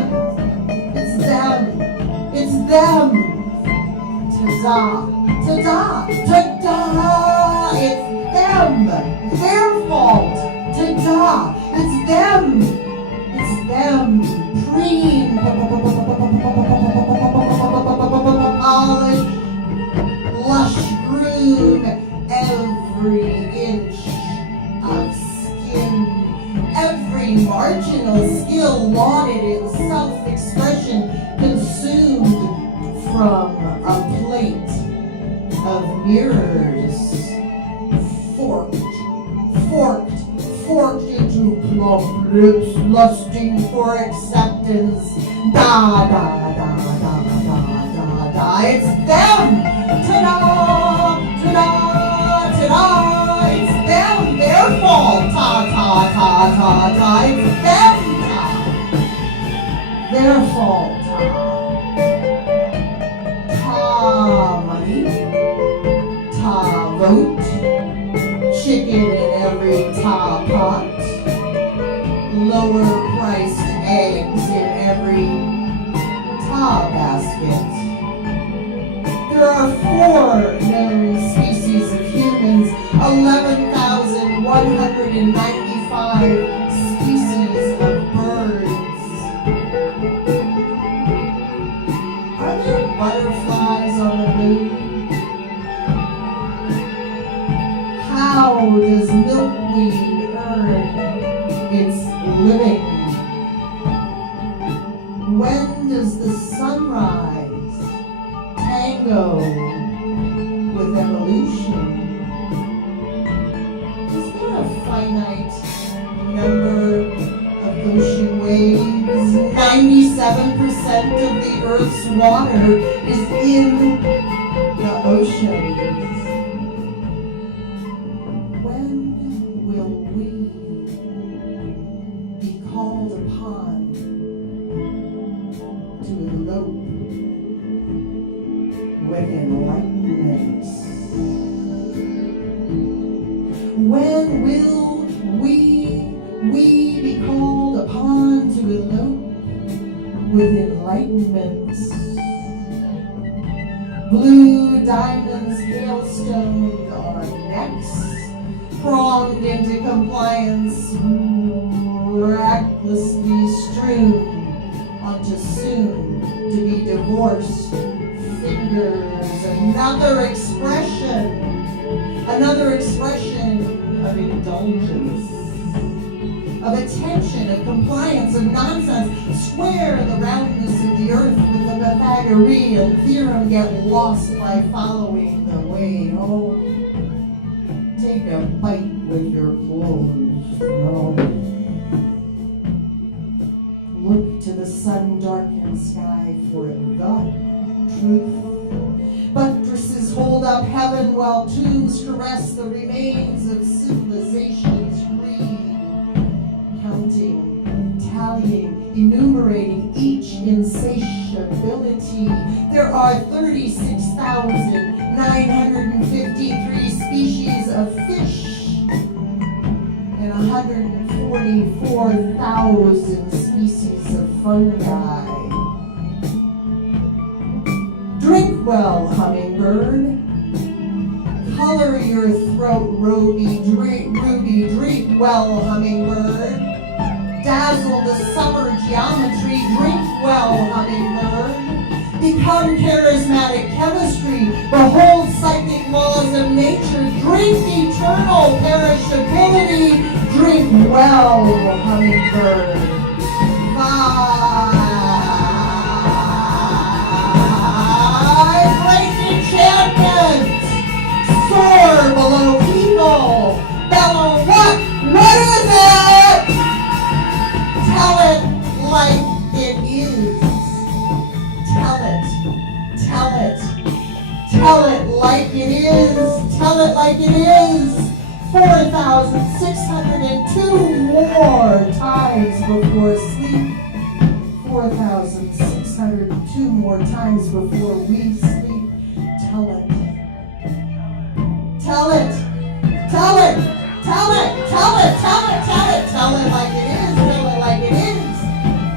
It's them. It's them. Ta-da, Ta-da! Ta-da! It's them! Their fault! Ta-da! It's them! It's them! Preen! Polish! Lush groom! Every inch of skin, every marginal skill lauded in self-expression, consumed from a plate of mirrors, forked into plump lips, lusting for acceptance. Da da da da da da da. It's them. Ta-da! Ta-da! Ta-da! It's them. Their fault. Ta ta ta ta ta. It's them. Ta. Their fault. Ta money. Ta vote. Chicken in every ta pot. Lower priced eggs in every ta basket. There are 4 known species of humans, 11,195 species of birds. Are there butterflies on the moon? How does milkweed earn its living? When does the sunrise tango with evolution? Is there a finite number of ocean waves? 97% of the Earth's water is in the oceans. When will we be called upon to elope with enlightenment? When will we be called upon to elope with enlightenment? Blue diamonds, hailstones on necks, pronged into compliance, recklessly strewn onto soon to be divorced fingers. Another expression of indulgence, of attention, of compliance, of nonsense. Square the roundness of the earth with the Pythagorean theorem, get lost by following the way home. Take a bite with your clothes. No. Look to the sun-darkened sky for the truth. Buttresses hold up heaven while tombs caress the remains of civilization's greed. Counting, tallying, enumerating each insatiability. There are 36,953 species of fish and 144,000 species of fungi. Drink well, hummingbird. Color your throat ruby, drink well, hummingbird. Dazzle the summer geometry, drink well, hummingbird. Become charismatic chemistry, behold psychic laws of nature, drink eternal perishability, drink well, hummingbird. Great enchantment! Soar below people! Bellow what? What is it? Tell it like it is. Tell it. Tell it. Tell it like it is. Tell it like it is. 4,602 more times before sleep. 4,602 more times before we sleep. Tell it. Tell it. Tell it. Tell it. Tell it. Tell it. Tell it. Tell it like it is. Tell it like it is.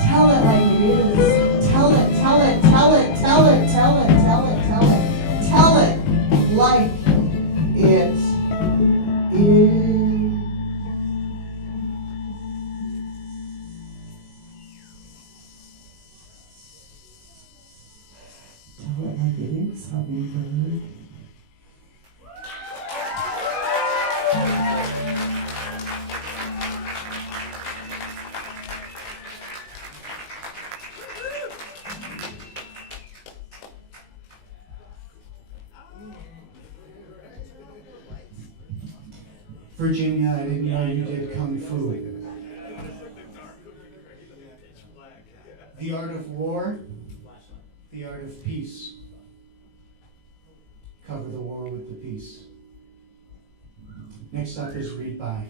Tell it like it is. Tell it. Tell it. Tell it. Tell it. Tell it. Tell it. Tell it. Tell it hummingbird. Virginia, I didn't know you did Kung Fu. The art of war, the art of peace. Cover the war with the peace. Next up is Read By.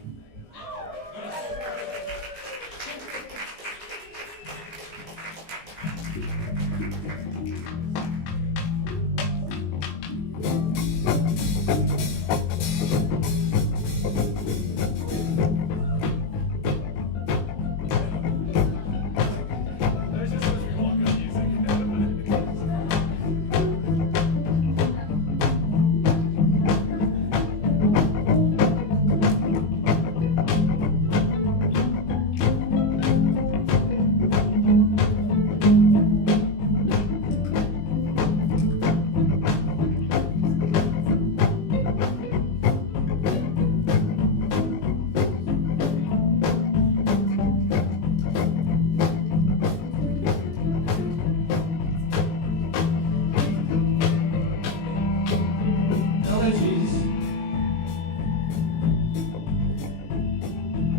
There's just supposed to be walk-up music.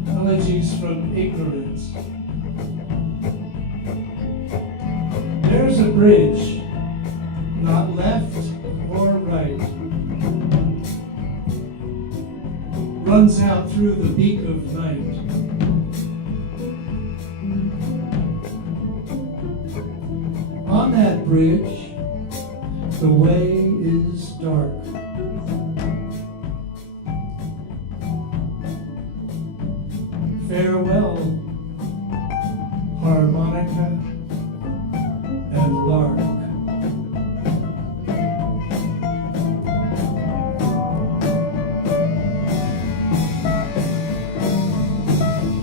Elegies from ignorance. There's a bridge, not left or right, runs out through the beak of night. On that bridge, the way is dark. Farewell, harmonica and lark.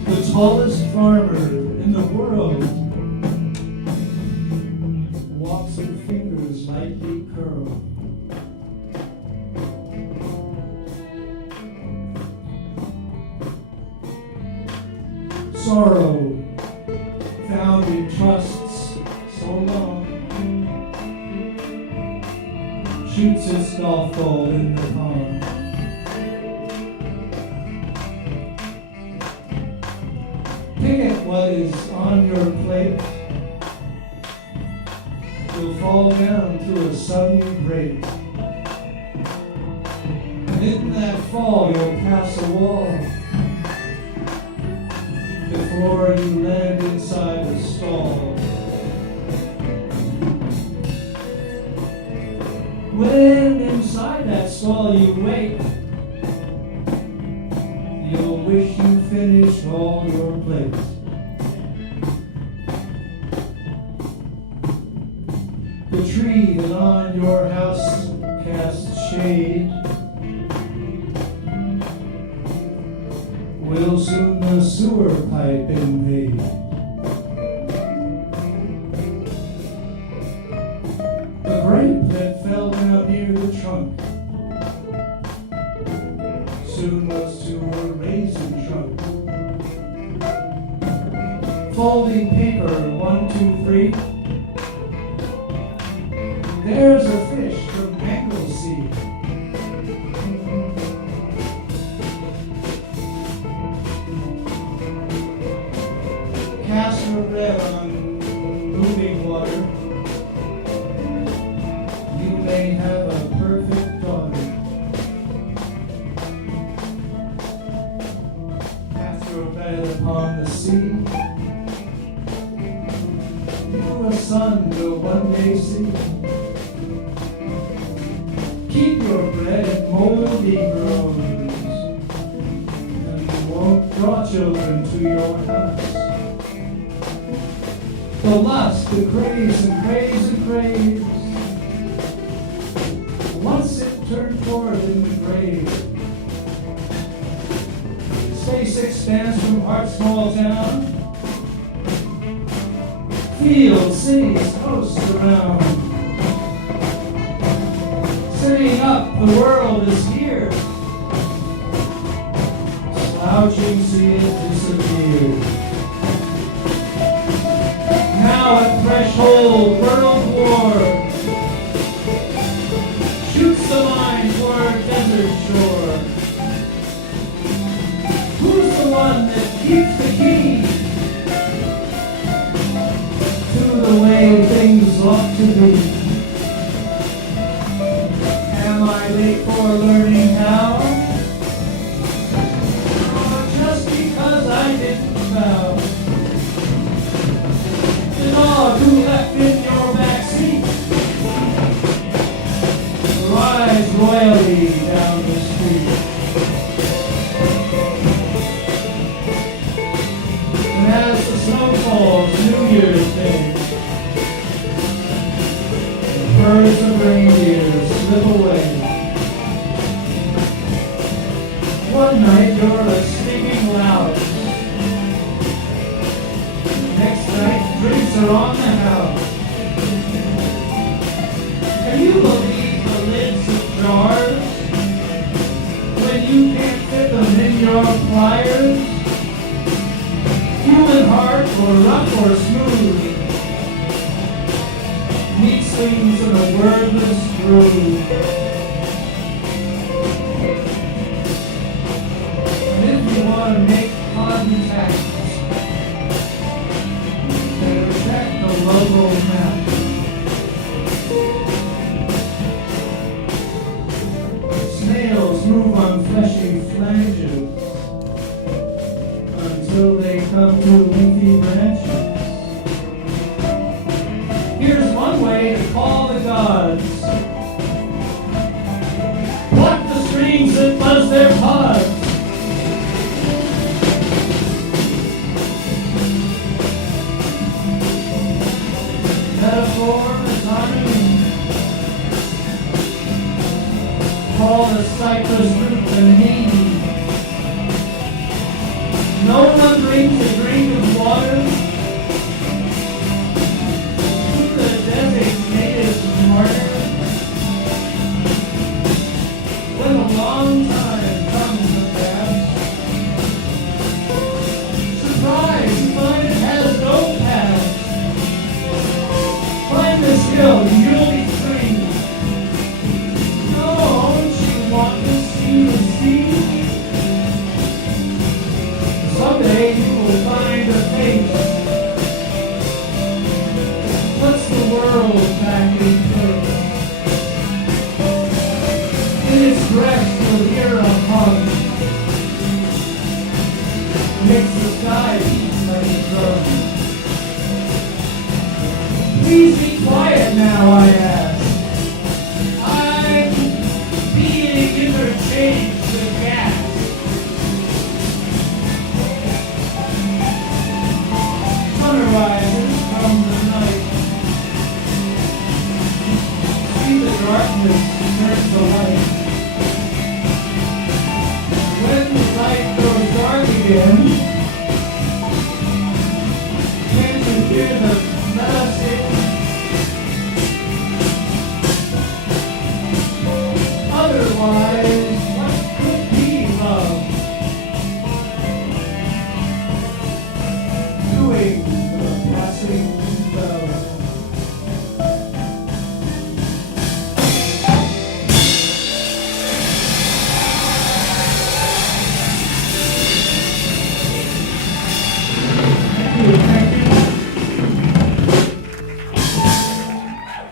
The tallest farmer in the world walks her fingers lightly curled. Sorrow found in trusts so long shoots its golf ball in the pond. Pick at what is on your plate. You'll fall down through a sudden grate. And in that fall you'll pass a wall before you land inside a stall. When inside that stall you wake, you'll wish you finished all your plates. The tree that on your house casts shade will soon the sewer pipe invade. The grape that fell down near the trunk soon was to a raisin trunk. Folding paper, 1, 2, 3. There's a fish from Anglesey. Cast your bread on moving water. You may have a perfect daughter. Cast your bread upon the sea. You a son will one day see. Keep your bread in moldy groves, and you won't draw children to your house. The lust, the craze and craze and craze. Once it turned forth in the grave. Space expands from Heart's small town. Fields, cities, coasts around. Sitting up, the world is here. Slouching, see it disappear. Now at threshold, world war. Shoots the line toward desert shore. Who's the one that keeps the key to the way things ought to be? Am I late for learning how? Or just because I didn't bow? The dog who left in your backseat rides royally down the street. And as the snow falls, New Year's Day, the birds of reindeer slip away. One night you're sleeping loud. Next night drinks are on the house. Can you believe the lids of jars when you can't fit them in your pliers? Human heart, or rough or smooth, meat swings in a wordless groove. And if you want to make contact, then check the logo map. Snails move on fleshy flanges until they come to leafy branches. Here's one way to call the gods. Pluck the strings that buzz their pods. Metaphor autonomy. Call the cypress root the needy. No one brings a drink of water to the designated martyr. When a long time comes to pass, surprise, you find it has no past. Climb this hill, you'll be free. Don't you want to see the sea? Someday you will find a face. Puts the world back in place. In its breast you'll hear a hug. Makes the sky beat like a drum. Please be quiet now, I ask. I'm being interchanged with gas. Sun rises from the night. See the darkness turn to light. When the light goes dark again, can you hear the message? Otherwise, what could be love? Doing the passing bell.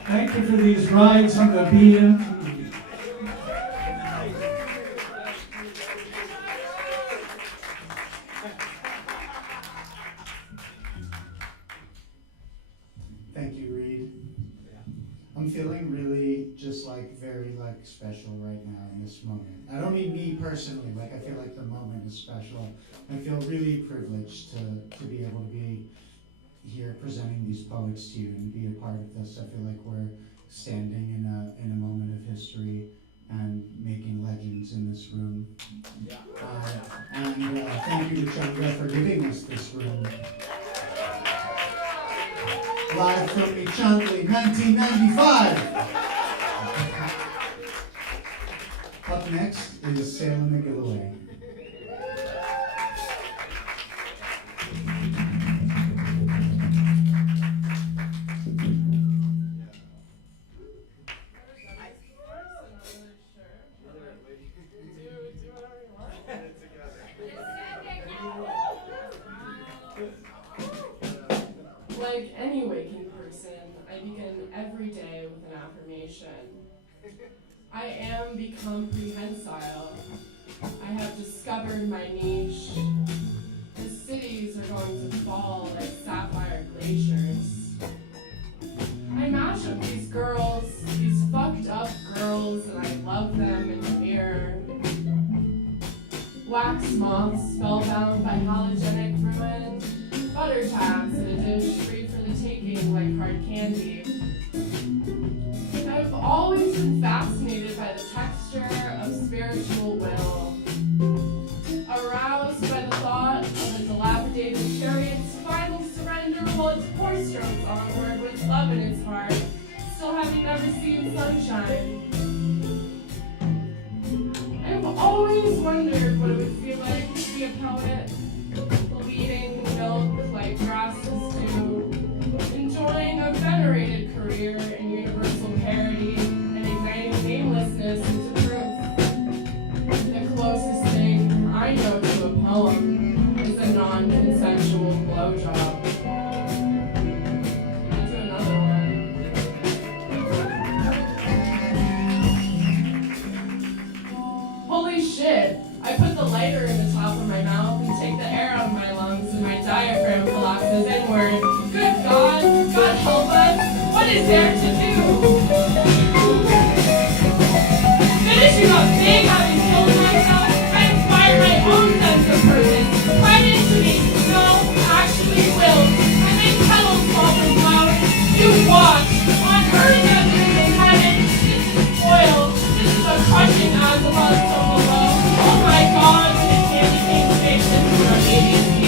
Thank you for these rides on the BMTv. Thank you, Reed. I'm feeling really just very special right now in this moment. I don't mean me personally, I feel like the moment is special. I feel really privileged to be able to be here presenting these poets to you and be a part of this. I feel like we're standing in a moment of history and making legends in this room. And thank you to Chandra for giving us this room. Live from Echantley, 1995. Up next is Sailing the Giveaway. Like any waking person, I begin every day with an affirmation. I am become prehensile. I have discovered my niche. The cities are going to fall like sapphire glaciers. I mash up these girls, these fucked up girls, and I love them in the mirror. Wax moths spellbound by halogenic ruin. Butter tabs in a dish free for the taking like hard candy. I've always been fascinated by the texture of spiritual will. Aroused by the thought of a dilapidated chariot's final surrender while its poor strokes onward with love in its heart, still having never seen sunshine. I've always wondered what it would feel like to be a poet, bleeding milk like grasses do, enjoying a venerated career in universal parody and igniting namelessness into proof. The closest thing I know to a poem is a non-consensual blowjob. I'll do another one. Holy shit! I put the lighter in the top of my mouth and take the air out of my lungs and my diaphragm collapses inward. Good God, God help us, what is there to do? Finishing up big, having killed myself, I inspire my own sense of purpose. Right into me, no, actually will. I make petals fall from flowers. You watch, on earth as it is in heaven. This is spoiled, this is a crushing as above so below. Oh my God, when the candy cane station from ABC,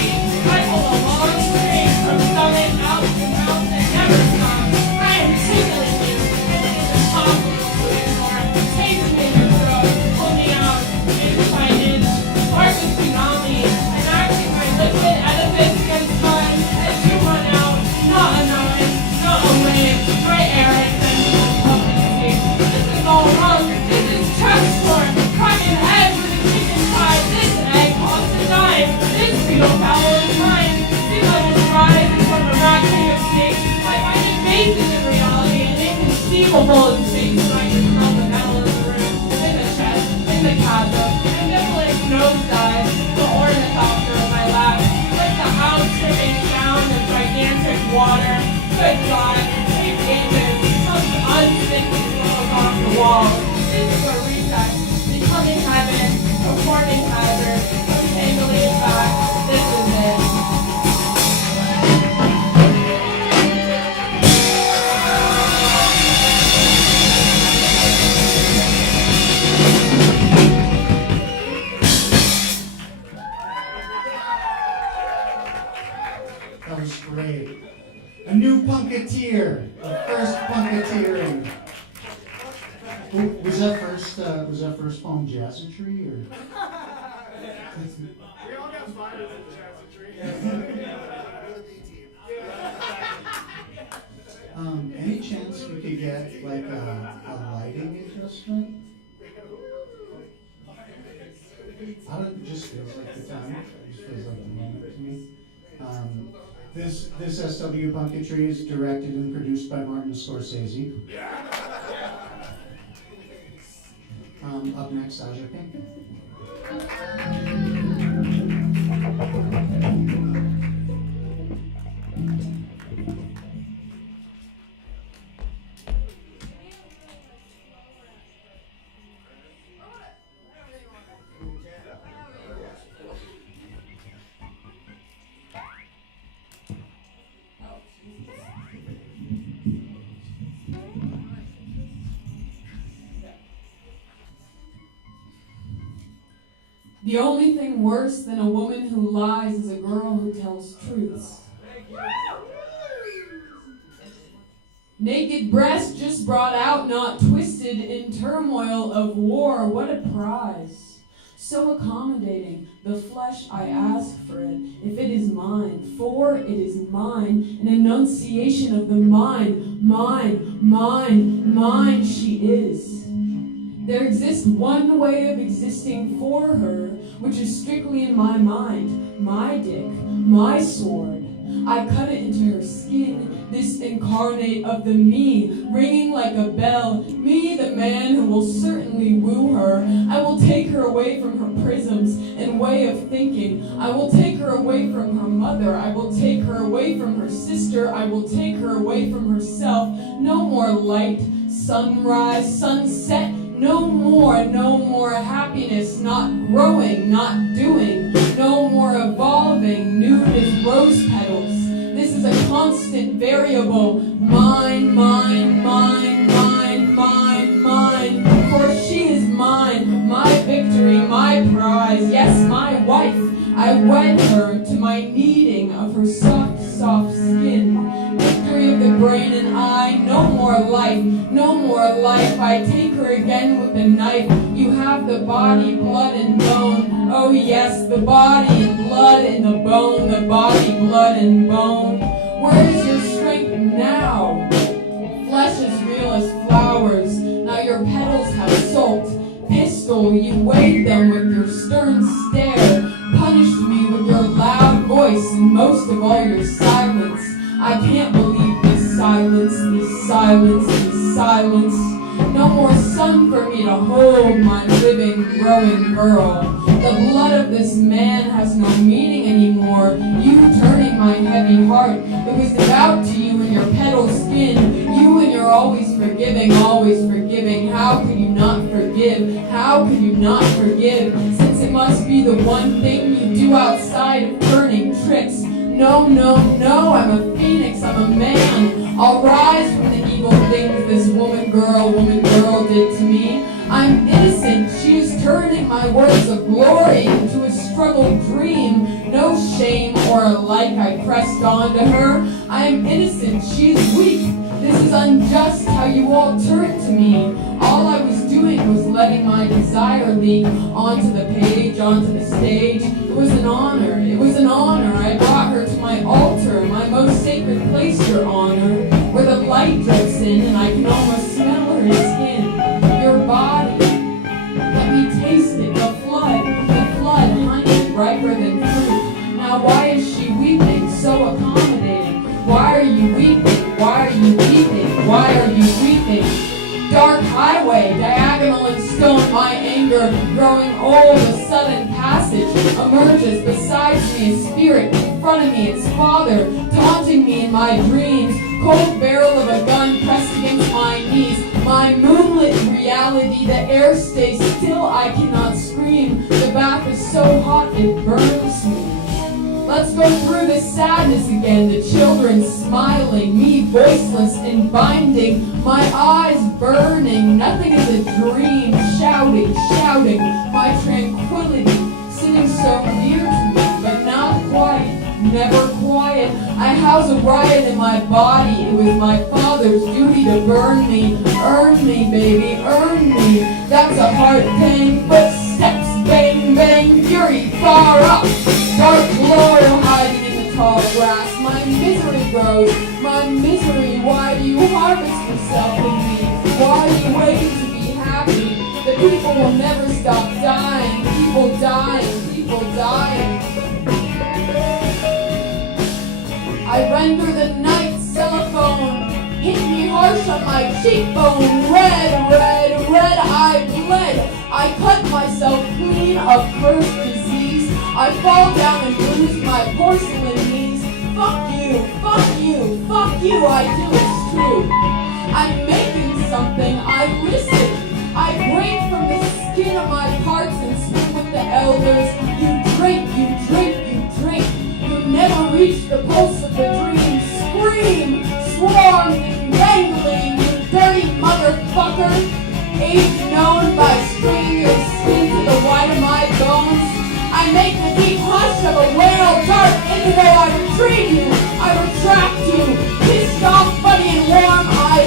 I pull a long string from stomach out to mouth that never stops. I am tickling you, and it is a top of the food floor. Taste me in your throat, pull me out, excited. Spark a tsunami, I'm acting my liquid edifice against time as you run out. Not a nine, not a wave, dry air and sensual potency. This is all wrong, this is chest sport. Crying an egg with a chicken pie. This egg costs a dime. This fetal fowl is mine. Sea levels rise from a racking of snakes. I find it basic in reality and inconceivable in space when I can smell the metal in the room, in the chest, in the chasm, and nibbling nosedive, the ornithopter of my lap, like the house tripping down in gigantic water. Good God, take ages, some unstinking clothes off the wall. This is a recess. Becoming heaven, performing hazard, untangling back, this is it. That was great. A new punketeer. The first punketeering. Was that first poem Jazzatry or? We all got spiders in the Jazzatry. Any chance we could get like a lighting adjustment? I don't. It just feels like the time. It just feels like the moment to me. This SW Punketry is directed and produced by Martin Scorsese. Up next, Aja Pink. The only thing worse than a woman who lies is a girl who tells truths. Naked breast just brought out, not twisted in turmoil of war. What a prize. So accommodating. The flesh, I ask for it. If it is mine, for it is mine. An enunciation of the mind. Mine, mine, mine she is. There exists one way of existing for her, which is strictly in my mind. My dick, my sword. I cut it into her skin, this incarnate of the me, ringing like a bell. Me, the man who will certainly woo her. I will take her away from her prisms and way of thinking. I will take her away from her mother. I will take her away from her sister. I will take her away from herself. No more light, sunrise, sunset. No more happiness, not growing, not doing. No more evolving, nude as rose petals. This is a constant variable. Mine, mine, mine, mine, mine, mine. For she is mine, my victory, my prize. Yes, my wife. I wed her to my kneading of her soft, soft skin. Victory of the brain and eye. No more life, no more life. I take her again with the knife. You have the body, blood, and bone. Oh yes, the body and blood and the bone. The body, blood, and bone. Where is your strength now? Flesh as real as flowers. Now your petals have salt. Pistol, you weighed them with your stern stare. Punished me with your loud voice and most of all your silence. I can't believe this silence, this silence, this silence. No more sun for me to hold, my living, growing girl. The blood of this man has no meaning anymore. You turning my heavy heart. It was devout to you in your petal skin. You and your always forgiving, always forgiving. How could you not forgive? How could you not forgive? Since it must be the one thing you do outside of turning tricks. No, no, no, I'm a phoenix, I'm a man. I'll rise from the evil things this woman girl did to me. I'm innocent, she is turning my words of glory into a struggled dream. No shame or alike I pressed on to her. I am innocent, she is weak. This is unjust how you all turned to me. All I was doing was letting my desire leak onto the page, onto the stage. It was an honor, it was an honor. I brought her to my altar, my most sacred place, your honor, where the light drips in and I can almost smell her skin. Your body, let me taste it, the flood, honey, riper than fruit. Now why is she weeping, so accommodating? Why are you weeping? Why are you weeping? Why are you weeping? Dark highway, diagonal and stone, my anger growing old, a sudden passage emerges beside me, a spirit in front of me, its father, taunting me in my dreams, cold barrel of a gun pressed against my knees, my moonlit reality, the air stays still, I cannot scream, the bath is so hot it burns me. Let's go through the sadness again, the children smiling, me voiceless and binding, my eyes burning, nothing is a dream, shouting, shouting, my tranquility, sitting so near to me, but not quiet, never quiet. I house a riot in my body, it was my father's duty to burn me, earn me, baby, earn me. That's a heart pang, footsteps, bang, bang, fury, far up. Dark glow hiding in the tall grass. My misery grows. My misery. Why do you harvest yourself in me? Why are you waiting to be happy? The people will never stop dying. People dying. People dying. I render the night telephone. Hit me harsh on my cheekbone. Red, red, red. I bled. I cut myself clean of cursed disease. I fall down and lose my porcelain knees. Fuck you, fuck you, fuck you, I do, it's true. I'm making something, I listen. I break from the skin of my parts and swim with the elders. You drink, you drink, you drink. You never reach the pulse of the dream. Scream, swarm, wrangling, you dirty motherfucker. Age known by stringing your skin to the white of my bones. I make the deep hush of a whale dart into though I retrieve you, I retract you, pissed off, funny and warm, I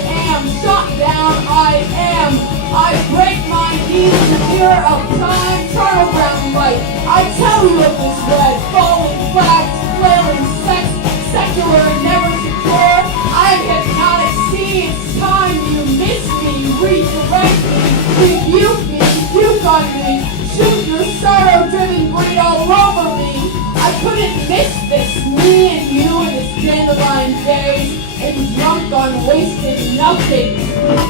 mirror of time, turtle brown light. I tell you of this red, falling flags, flaring sex, secular and never secure. I'm hypnotic, see, it's time you miss me, redirect me, rebuke me, puke on me, shoot your sorrow-driven greed all over me. I couldn't miss this, me and you in this dandelion days, and drunk on wasted nothing,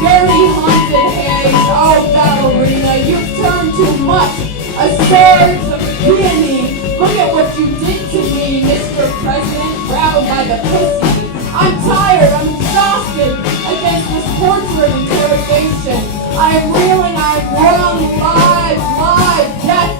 dirty haunted haze. Oh, ballerina, you've turned too much, a surge of peony. Look at what you did to me, Mr. President, grabbled by the pussy. I'm tired, I'm exhausted against this torture of interrogation. I'm reeling, I'm wrong, live, death.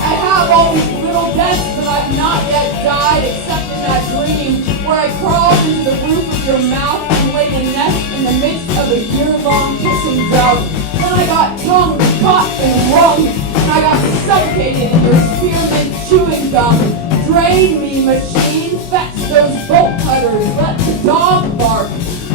I have all these little deaths, but I've not yet died, except in that dream where I crawled into the roof of your mouth and laid a nest in the midst of a year-long kissing drought. Then I got tongue caught and wrung, and I got suffocated in your spearmint chewing gum. Drain me, machine, fetch those bolt cutters, let the dog bark.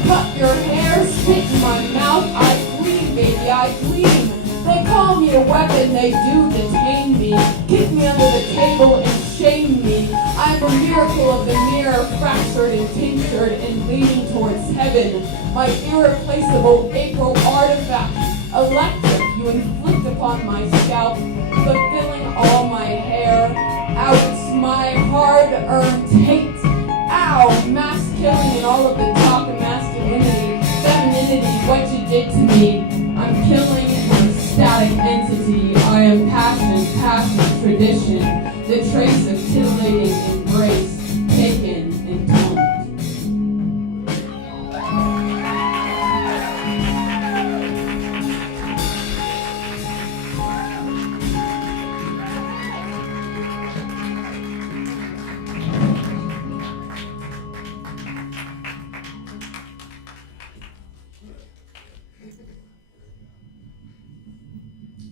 Cut your hair, spit in my mouth, I gleam, baby, I gleam. They call me a weapon, they do detain me, kick me under the table and shame me. I'm a miracle of the mirror, fractured and tinctured and leaning towards heaven. My irreplaceable April artifact, electric, you inflict upon my scalp, fulfilling all my hair. Outs my hard-earned hate. Ow, mass killing and all of the talk of masculinity, femininity, what you did to me. I'm killing an ecstatic entity. I am passion, tradition, the trace of titillating embrace, taken and toned.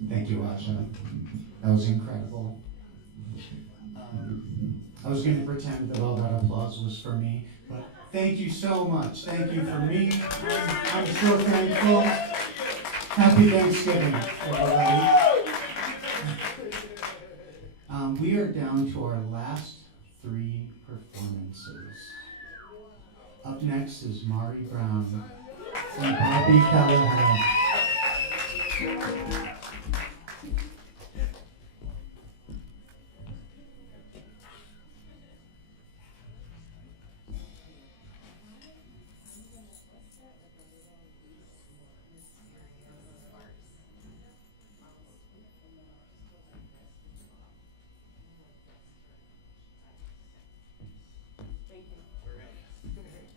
Thank you, Asha. That was incredible. I was going to pretend that all that applause was for me, but thank you so much. Thank you for me. I'm so thankful. Happy Thanksgiving, everybody. We are down to our last 3 performances. Up next is Mari Brown and Bobby Callahan.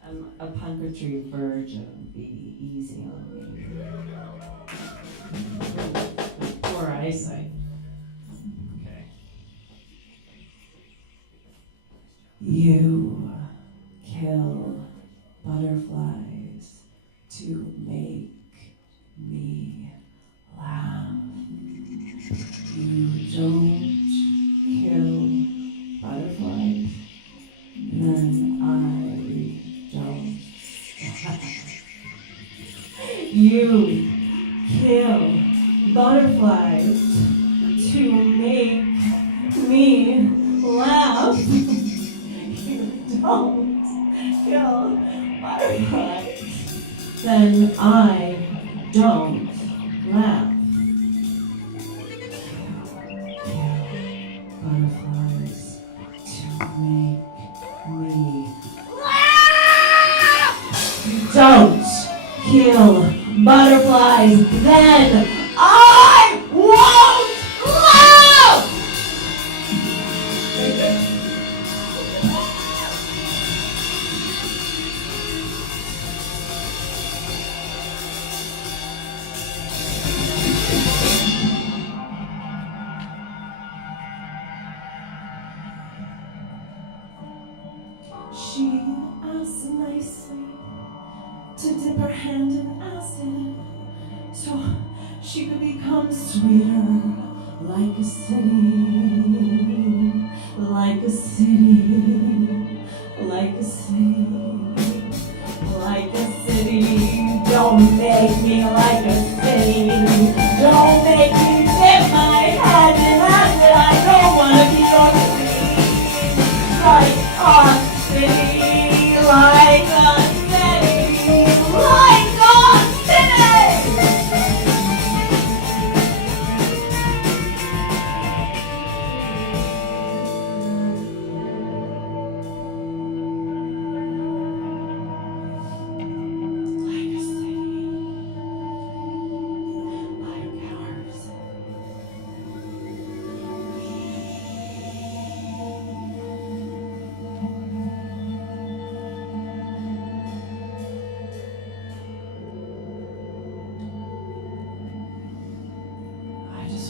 I'm a punketry virgin, be easy on me. Poor eyesight. Okay. You kill butterflies to make me laugh. You don't kill butterflies, then I don't. You kill butterflies to make me laugh. You don't kill butterflies, then I don't laugh. Kill butterflies to make me laugh. You don't kill butterflies, then I won't laugh! She asked nicely to dip her hand in acid so she could become sweeter, like a city, like a city, like a city, like a city. Don't make me like a city. Don't make me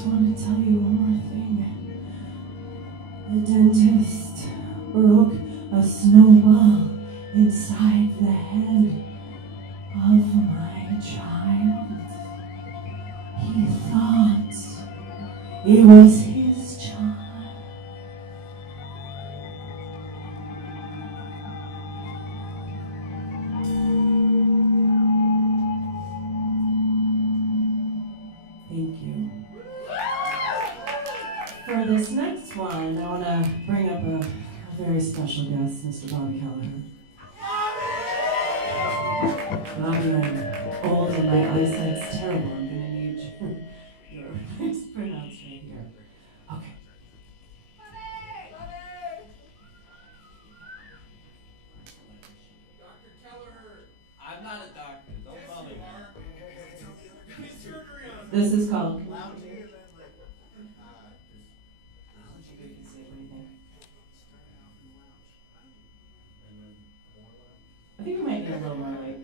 want to tell you one more thing. The dentist broke a snowball inside the head of my child. He thought it was his child. Thank you. For this next one, I want to bring up a very special guest, Mr. Bobby Callahan. Bobby, I'm old and my eyesight's terrible. I'm going to need your printouts right here. Okay. Dr. Keller. I'm not a doctor. Don't bother me. This is called. I think we might need a little more light.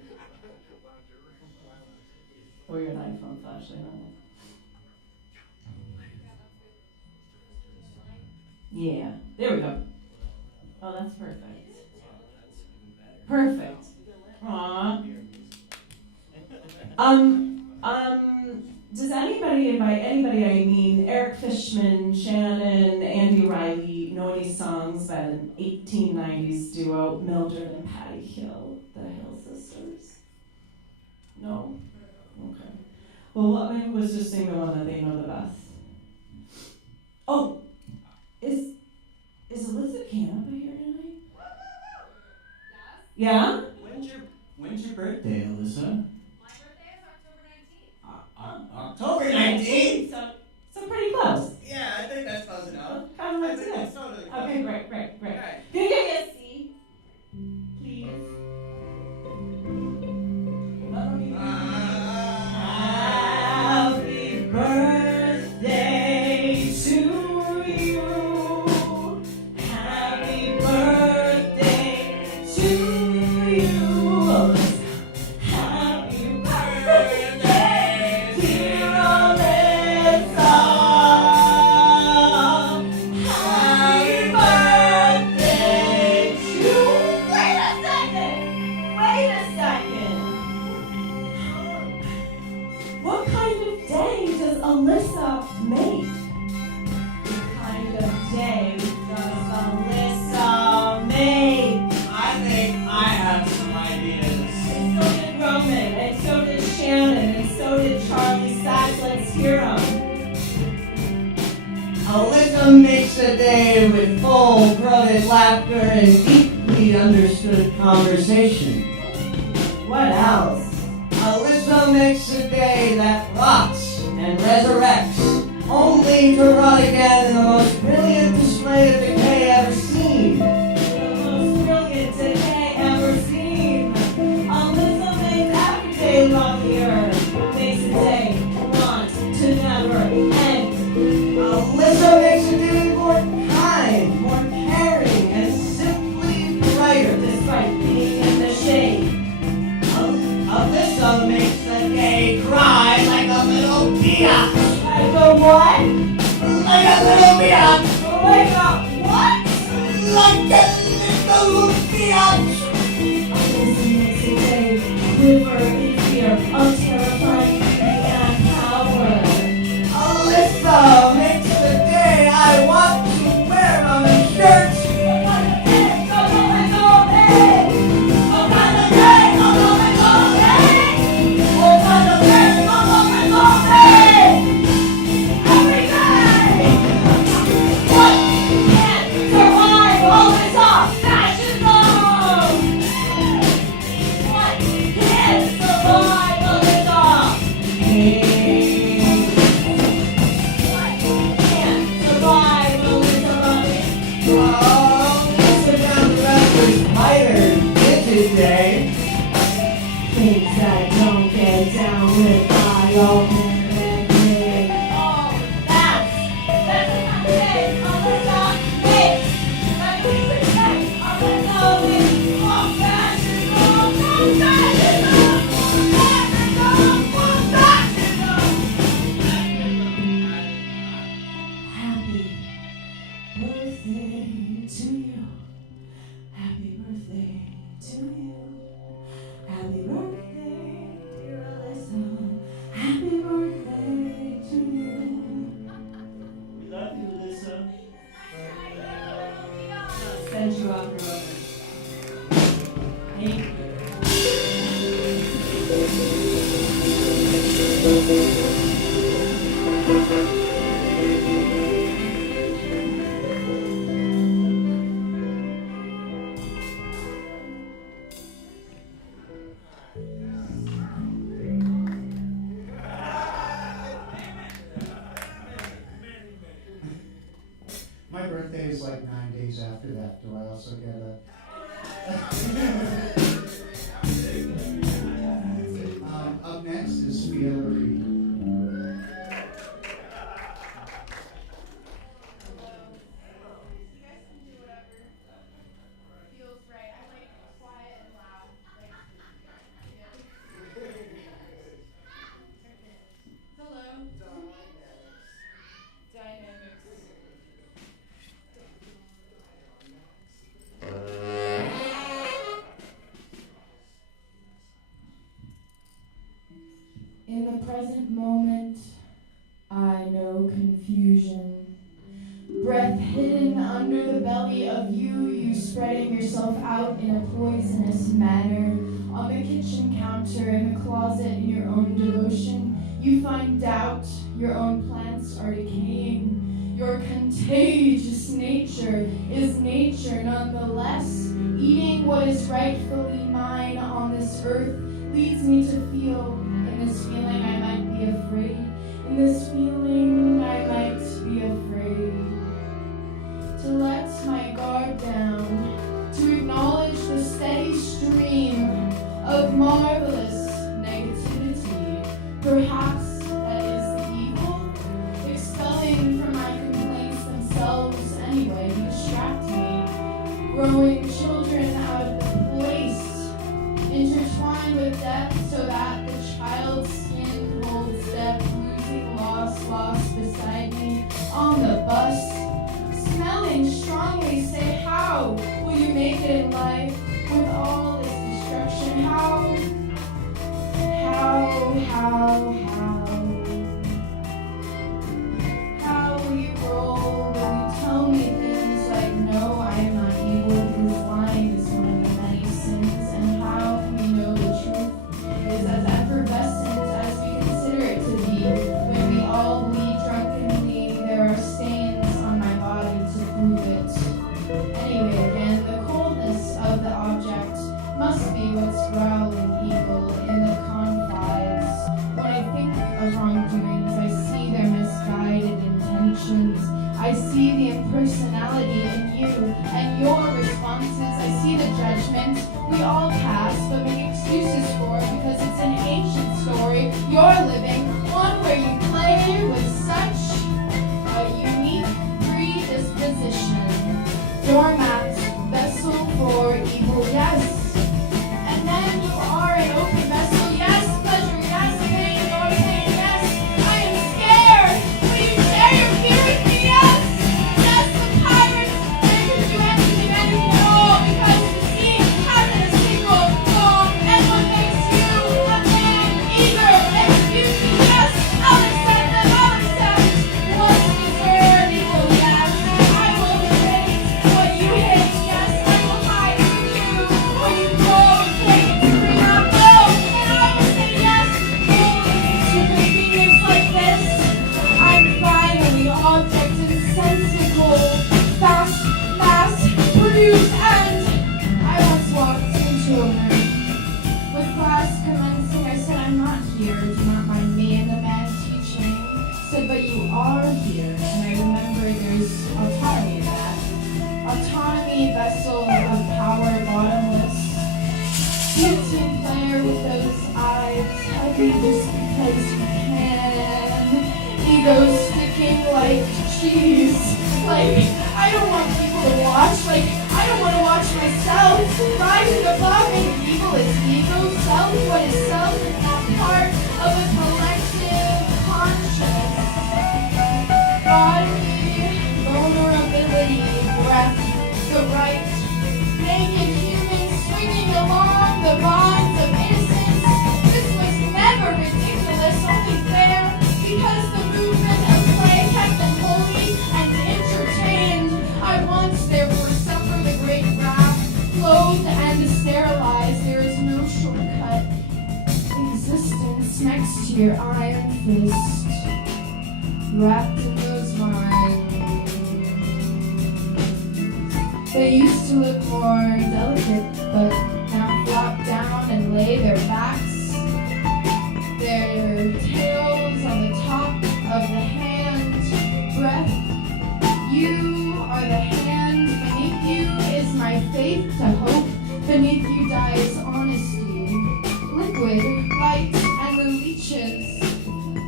Or your iPhone flashlight on it. Yeah, there we go. Oh, that's perfect. Perfect. Aww. Does anybody, and by anybody I mean Eric Fishman, Shannon, Andy Riley, know any songs by the 1890s duo Mildred and Patty Hill, the Hill Sisters? No? Okay. Well, maybe let's just sing the one that they know the best. Oh, is Elizabeth Canapa here tonight? Yeah? When's your birthday, Alyssa? October 19th? So pretty close. Yeah, I think that's close enough. Kind of like I think today. that's totally close. Okay, great. Right. Can you give me a C? Please. Happy birthday to you. Happy birthday to you. Happy birthday, dear Alyssa. Happy birthday to. Wait a second. What kind of day does Alyssa make? What kind of day does Alyssa make? I think I have some ideas. And so did Roman, and so did Shannon, and so did Charlie Sachs. Let's hear 'em. Alyssa makes a day with full-throated laughter and deeply understood conversation. What else? Alyssa makes a day that rots and resurrects, only to rot again in the most brilliant display of decay ever seen. The most brilliant decay ever seen. Alyssa makes every day lovelier. Makes a day want to never end. Alyssa makes a day more kind, more caring, and simply brighter. Despite being in the shade. Alyssa makes the day cry like a little biatch. Like a what? Like a little biatch. Like a what? Like a little biatch. Alyssa makes a day quiver in fear of terrifying beauty and power. Alyssa makes the day I want to wear on a shirt. What kind of day? Go, day! What kind of day? Go, day! What kind of day? Go, day! Every day! What can't survive always off fashion mode? My birthday is like 9 days after that. Do I also get a... Up next is Fiellery. In the present moment, I know confusion. Breath hidden under the belly of you spreading yourself out in a poisonous manner. On the kitchen counter, in the closet, in your own devotion, you find doubt, your own plants are decaying. Your contagious nature is nature nonetheless. Eating what is rightfully mine on this earth leads me to feel. In this feeling I might be afraid. In this feeling I might be afraid. To let my guard down, to acknowledge the steady stream of marvelous negativity. Perhaps that is the evil, expelling from my complaints themselves anyway, you distract me. Growing children out of the place, intertwined with death so that the child's skin holds depth, losing lost beside me on the bus. Smelling strongly, say, how will you make it in life with all this destruction? How will you roll? Will you tell me things like, no, I am not evil, because lying is one of the many sins, and how can we know the truth is as effervescent as we consider it to be? When we all bleed drunkenly, there are stains on my body to prove it. Anyway, again, the coldness of the object must be what's growling evil in the confides. When I think of wrongdoings, I see their misguided intentions. I see the impersonality in you and your responses. I see the judgment we all cast but make excuses for because it's an ancient story you're living, one where you play with such a unique predisposition. Doormat, vessel for evil, yes. And then you are an open vessel, yes. Pleasure, yes. Pain, or pain, yes. I am scared. Will you share your fear with me, yes? Yes, the pirates, they can do anything anymore because the sea hasn't a single soul. And what makes you a man eager? Excuse me, yes. I'll accept them, I'll accept. What's deserved evil, yes. I will hate what you hate, yes. I will hide from you when you go and take it to bring up low. And I will say yes, only to convenience like this. I'm finally object insensible, fast, mass, produced, and I once walked into a room. With class commencing, I said, I'm not here, do not mind me. And the man teaching said, but you are here. And I remember there's autonomy in that. Autonomy, vessel of power, bottomless. Team player with those eyes, heavy just because you can. Ego sticking like cheese. Like, I don't want people to watch. Like, I don't want to watch myself. Rising above and evil is ego. Self, what is self? It's not part of a collective conscience. Bodily vulnerability, breath, the right. Naked humans swinging along the bonds of innocence. This was never ridiculous, only fair, because the movement of play kept them holy and entertained. I once therefore suffer the great wrath, clothed and sterilized. There is no shortcut. Existence next to your iron fist. wrapped in those vines. They used to look more delicate, but now flop down and lay their backs, their tails on the top of the hand breath. You are the hand, beneath you is my faith to hope, beneath you dies honesty, liquid, light, and the leeches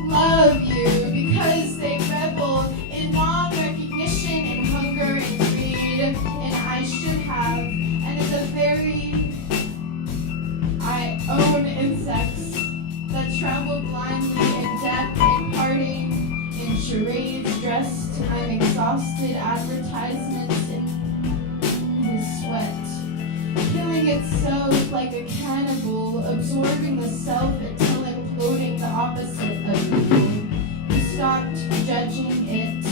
love you because they revel in non-recognition and hunger and greed, and I should have, and in the very I own insects that travel blindly in death and parting in charades dressed. I'm exhausted advertisements in his sweat, killing itself like a cannibal, absorbing the self until imploding the opposite of you. You stopped judging it.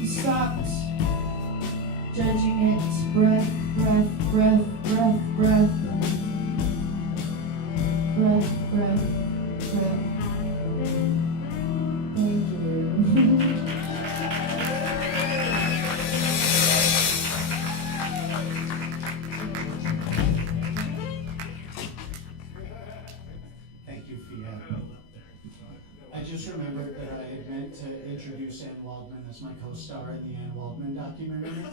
You stopped judging it. Breath, breath, breath, breath, breath. Breath, breath, breath. Thank you. Thank you, Fia. I just remembered that I had meant to introduce Ann Waldman as my co-star in the Ann Waldman documentary.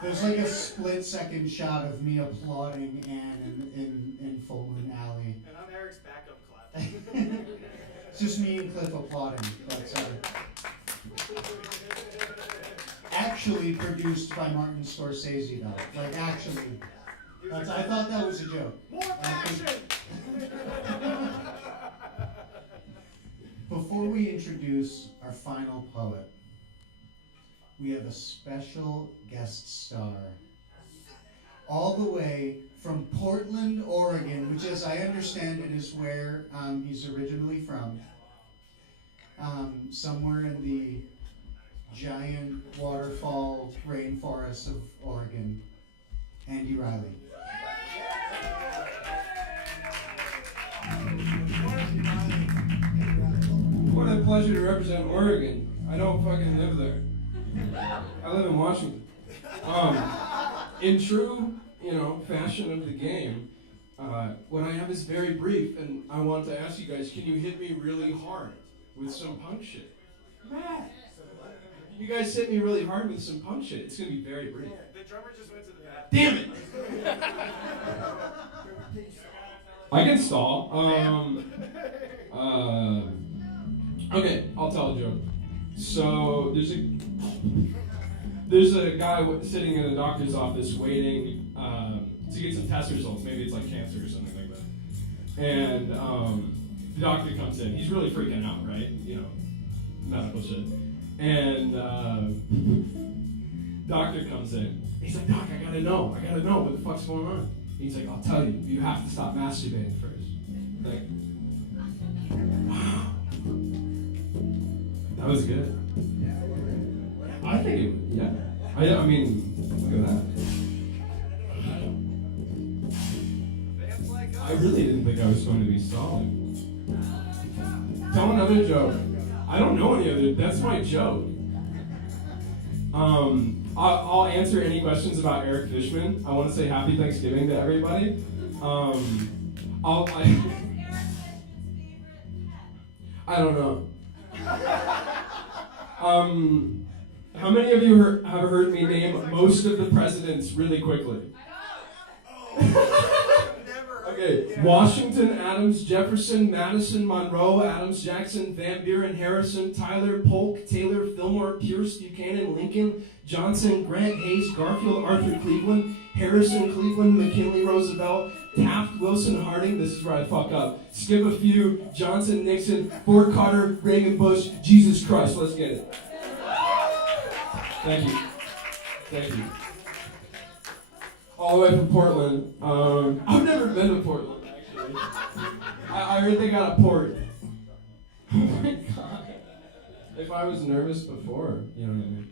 There's like a split-second shot of me applauding Ann in Full Moon Alley. And I'm Eric's backup clap. It's just me and Cliff applauding. That's actually produced by Martin Scorsese, though. Like, actually. I thought that was a joke. More passion! Before we introduce our final poet, we have a special guest star. All the way from Portland, Oregon, which, as I understand it, is where he's originally from. Somewhere in the giant waterfall rainforests of Oregon, Andy Riley. What a pleasure to represent Oregon. I don't fucking live there. I live in Washington. In true, fashion of the game, what I have is very brief, and I want to ask you guys, can you hit me really hard with some punk shit? Matt! You guys hit me really hard with some punk shit. It's gonna be very brief. The drummer just went to the bathroom. Damn it! I can stall. Okay, I'll tell a joke. So there's a guy sitting in a doctor's office waiting to get some test results. Maybe it's like cancer or something like that. And the doctor comes in. He's really freaking out, right? Medical shit. And doctor comes in. He's like, Doc, I gotta know what the fuck's going on. He's like, I'll tell you. You have to stop masturbating first. Like, wow. That was good. I think it was, yeah. I mean, look at that. I really didn't think I was going to be stalling. Tell another joke. I don't know any other, that's my joke. I'll answer any questions about Eric Fishman. I want to say happy Thanksgiving to everybody. I don't know. How many of you have heard me name most of the presidents really quickly? Okay, Washington, Adams, Jefferson, Madison, Monroe, Adams, Jackson, Van Buren, Harrison, Tyler, Polk, Taylor, Fillmore, Pierce, Buchanan, Lincoln, Johnson, Grant, Hayes, Garfield, Arthur, Cleveland, Harrison, Cleveland, McKinley, Roosevelt, Taft, Wilson, Harding, this is where I fuck up, skip a few, Johnson, Nixon, Ford, Carter, Reagan, Bush, Jesus Christ, let's get it. Thank you. Thank you. All the way from Portland. I've never been to Portland, actually. I heard they got a port. Oh my god. If I was nervous before, you know what I mean?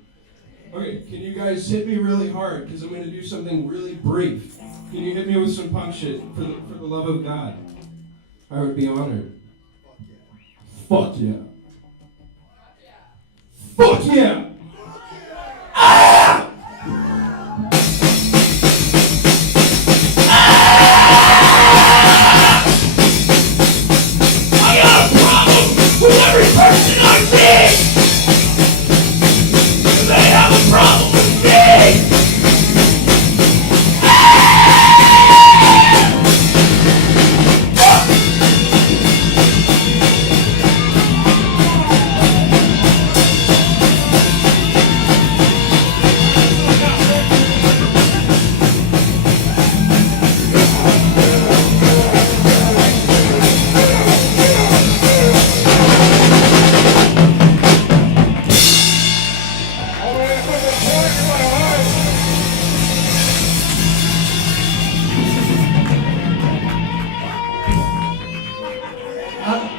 Okay, can you guys hit me really hard? Because I'm going to do something really brief. Can you hit me with some punk shit for the love of God? I would be honored. Fuck yeah. Fuck yeah. Ah! I got a problem with every person I meet. They have a problem with me.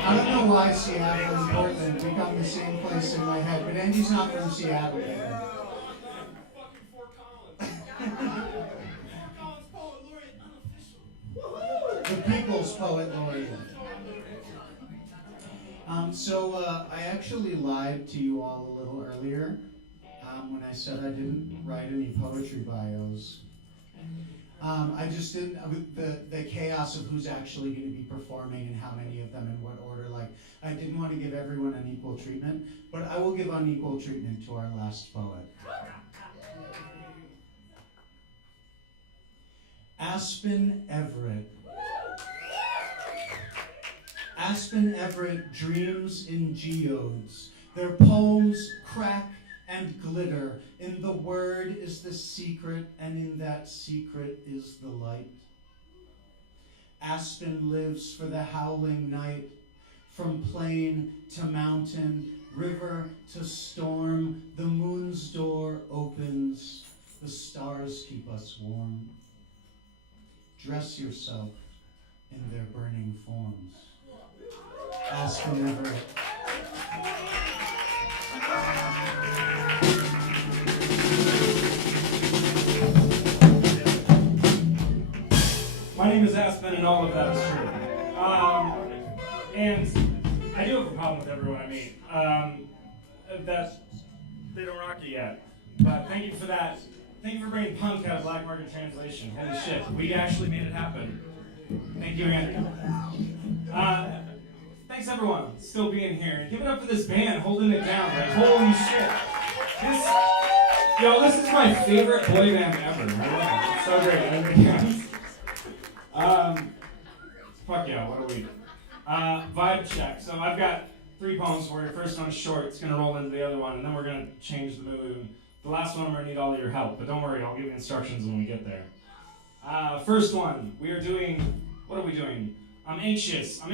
I don't know why Seattle and Portland become the same place in my head, but Andy's not from Seattle. The People's Poet Laureate. I actually lied to you all a little earlier when I said I didn't write any poetry bios. I just didn't, the chaos of who's actually going to be performing and how many of them in what order, like, I didn't want to give everyone unequal treatment, but I will give unequal treatment to our last poet. Aspen Everett. Aspen Everett dreams in geodes. Their poems crack and glitter. In the word is the secret, and in that secret is the light. Aspen lives for the howling night, from plain to mountain, river to storm. The moon's door opens, the stars keep us warm. Dress yourself in their burning forms. Aspen Everett. My name is Aspen, and all of that is true. And I do have a problem with everyone I meet. That they don't rock it yet. But thank you for that. Thank you for bringing punk out of Black Market Translation. Holy shit, we actually made it happen. Thank you, Andrew. Thanks everyone, still being here. Give it up for this band holding it down. Like, holy shit. This is my favorite boy band ever. It's so great. Fuck yeah, what a week. Vibe check. So I've got 3 poems for you. First one's short, it's gonna roll into the other one, and then we're gonna change the mood. The last one I'm gonna need all of your help, but don't worry, I'll give you instructions when we get there. First one, what are we doing? I'm anxious and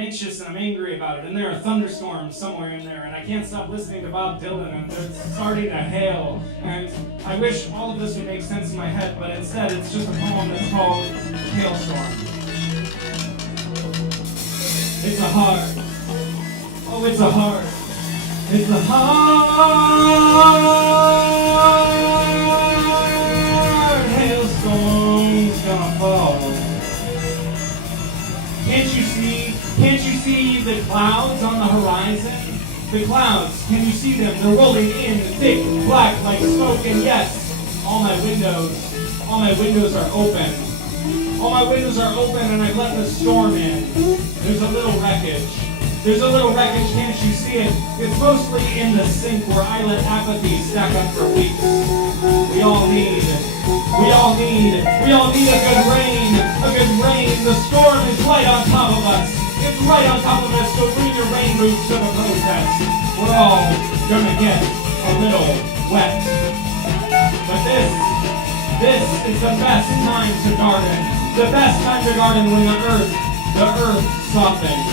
I'm angry about it, and there are thunderstorms somewhere in there, and I can't stop listening to Bob Dylan, and it's starting to hail, and I wish all of this would make sense in my head, but instead it's just a poem that's called Hailstorm. It's a heart, oh it's a heart, it's a heart, hailstorm's gonna fall. Can't you see the clouds on the horizon? The clouds, can you see them? They're rolling in thick, black like smoke, and yes, all my windows are open. All my windows are open and I've let the storm in. There's a little wreckage, can't you see it? It's mostly in the sink where I let apathy stack up for weeks. We all need a good rain. The storm is right on top of us. It's right on top of us, so bring your rain boots to the protest. We're all gonna get a little wet. But this is the best time to garden. The best time to garden when the earth softens.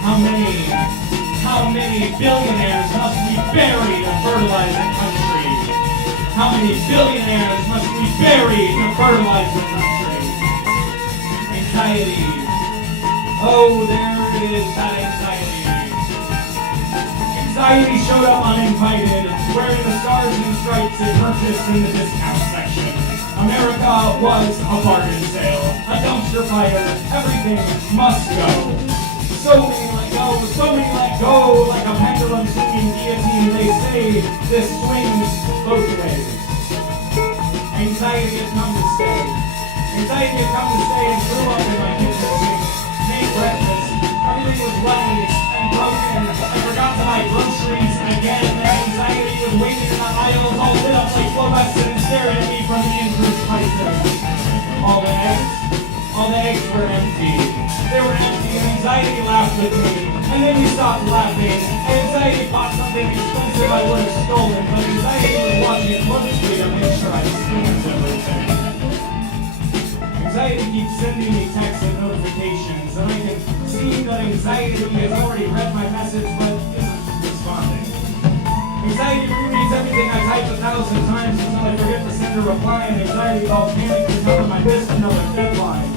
How many billionaires must we bury to fertilize the country? How many billionaires must we bury to fertilize the country? Anxiety. Oh, there it is, that anxiety. Anxiety showed up uninvited, wearing the stars and stripes it purchased in the discount section. America was a bargain sale, a dumpster fire, everything must go. So many let go, Go like a pendulum swinging guillotine, they say this swings both ways. Anxiety has come to stay. Anxiety had come to stay and grew up in my kitchen sink. Made breakfast. Everything was runny and broken. I forgot to buy groceries again. Anxiety was waiting in the aisles, all lit up like fluorescent and staring at me from the increased prices. All the eggs were empty. They were empty and anxiety laughed with me. And then we stopped laughing. Anxiety bought something expensive I would have stolen, but anxiety was watching it closely to make sure I scanned everything. Anxiety keeps sending me texts and notifications, and I can see that anxiety has already read my message but isn't responding. Anxiety rereads everything I typed 1,000 times until I forget to send a reply, and anxiety is all panicked to tell them I missed another deadline.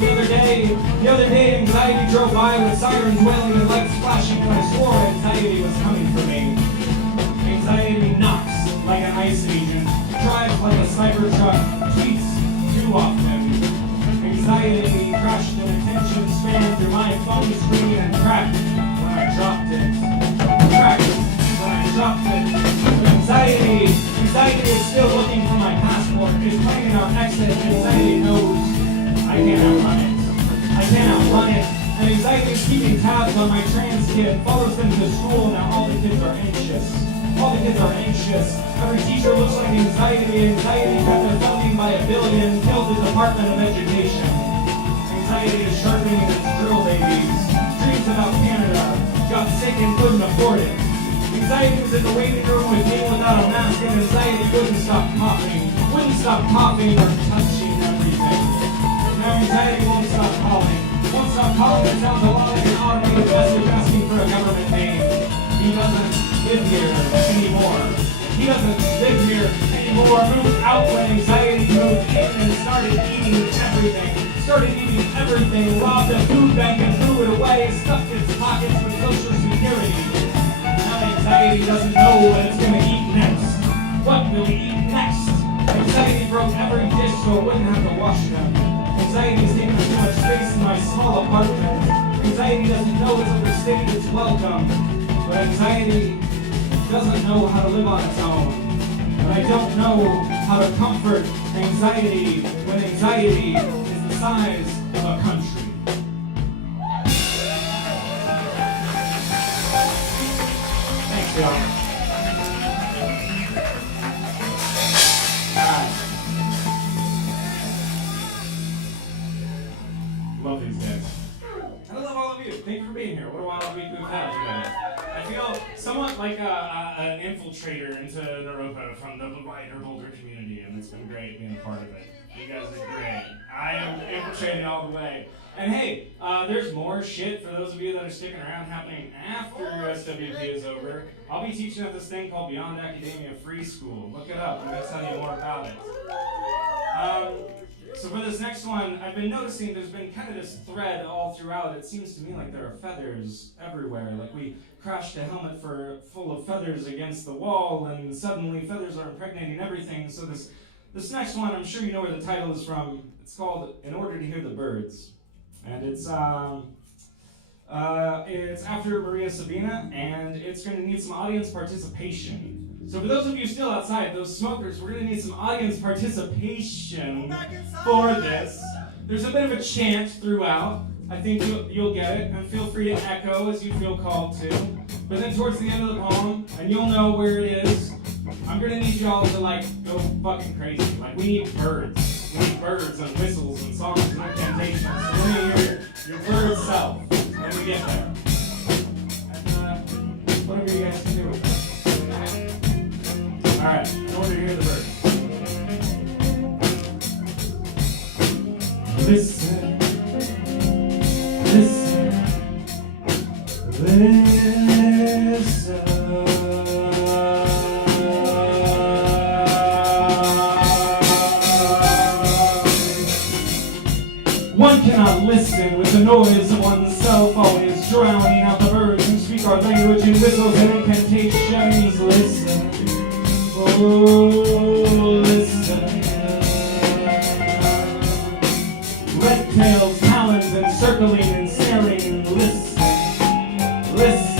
The other day, anxiety drove by with sirens wailing and lights flashing, and I swore anxiety was coming for me. Anxiety knocks like an ice agent, drives like a sniper truck, tweets too often. Anxiety crashed an attention span through my phone screen and cracked when I dropped it. Anxiety is still looking for my passport. It's playing our exit. Anxiety knows I can't outrun it. And anxiety is keeping tabs on my trans kid. Follows them to school. Now all the kids are anxious. Every teacher looks like anxiety. Anxiety got their funding by $1 billion. Killed the Department of Education. Anxiety is sharpening its drill babies. Dreams about Canada. Got sick and couldn't afford it. Anxiety was in the waiting room with me without a mask, and anxiety wouldn't stop coughing or touching everything. Now anxiety won't stop calling. It sounds a lot like an automated message asking for a government name. He doesn't live here anymore. Moved out when anxiety moved in and started eating everything. Robbed a food bank and threw it away. Stuffed its pockets with Social Security. Anxiety doesn't know what it's going to eat next. What will we eat next? Anxiety broke every dish so it wouldn't have to wash them. Anxiety is taking too much space in my small apartment. Anxiety doesn't know it's overstayed its welcome. But anxiety doesn't know how to live on its own. And I don't know how to comfort anxiety when anxiety is the size of a country. Alright. Love these guys. And I love all of you. Thank you for being here. What a wild week we've had together. I feel somewhat like an infiltrator into Naropa from the wider Boulder community, and it's been great being a part of it. You guys are great. I am infiltrating all the way. And hey, there's more shit for those of you that are sticking around happening after SWP is over. I'll be teaching at this thing called Beyond Academia Free School. Look it up. I'm going to tell you more about it. So for this next one, I've been noticing there's been kind of this thread all throughout. It seems to me like there are feathers everywhere. Like we crashed a helmet full of feathers against the wall, and suddenly feathers are impregnating everything. So this next one, I'm sure you know where the title is from. It's called In Order to Hear the Birds. And it's after Maria Sabina, and it's going to need some audience participation. So for those of you still outside, those smokers, we're going to need some audience participation for this. There's a bit of a chant throughout. I think you'll get it, and feel free to echo as you feel called to. But then towards the end of the poem, and you'll know where it is, I'm going to need y'all to go fucking crazy. We need birds. We need birds and whistles and songs and incantations. So we're going to hear your bird self when we get there. And whatever you guys can do with that. Alright, in order to hear the birds. Listen, listen, listen. One cannot listen with the noise of oneself, always drowning out the birds who speak our language in whistles and incantations. Listen, oh, listen. Red tails, talons, encircling and snaring. Listen, listen.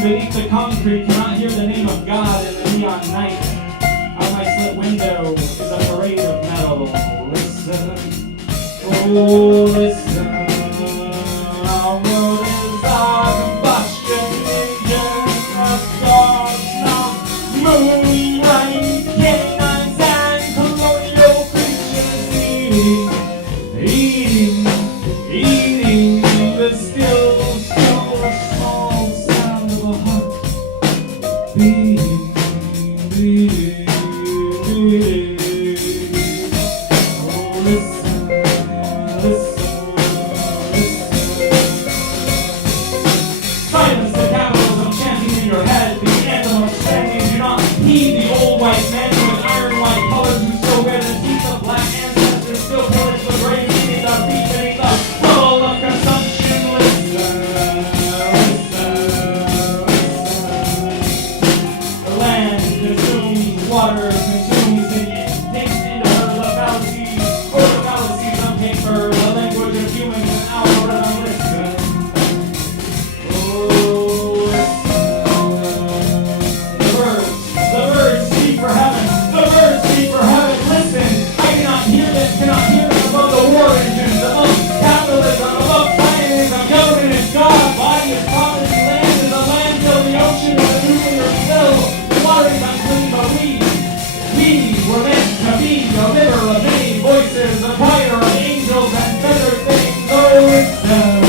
hidden beneath the concrete cannot hear the name of God in the neon night. Out my slit window is a parade of metal. Listen, oh listen, our world is our combustion engine, of dogs, not moonlight, canines and colonial creatures eating the still small sound of a heart beating. Oh, listen, listen, listen. Silence the capitalism chanting in your head. The anthem of spending. Do not heed the old white men with iron white colors who still wear the teeth of black ancestors, still pillage the grave, beneath our feet, beneath the puddle of consumption. Listen, listen. The land consumes, water consumes, and it takes into her the fallacies, or the fallacies of paper, the language of humans and algorithm. Listen. Oh, the birds speak for heaven. The birds speak for heaven. Listen, I cannot hear them above the war engines, above capitalism, above zionism. Government is God, body is property, land is a landfill, the ocean is a nuclear spill. The water is unclean, but we were meant to be the liver of many voices, the choir of angels and feathered things. Oh, listen,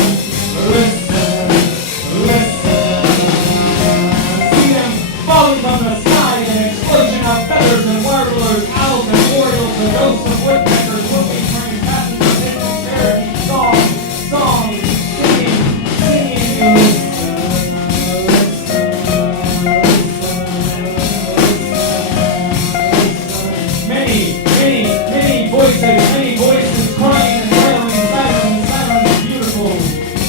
listen, listen. See them falling from the sky, an explosion of feathers and warblers, owls and orioles, the ghosts of woodpeckers, whooping trains, passengers in the charity, song, singing. Many voices crying and wailing, silence, beautiful,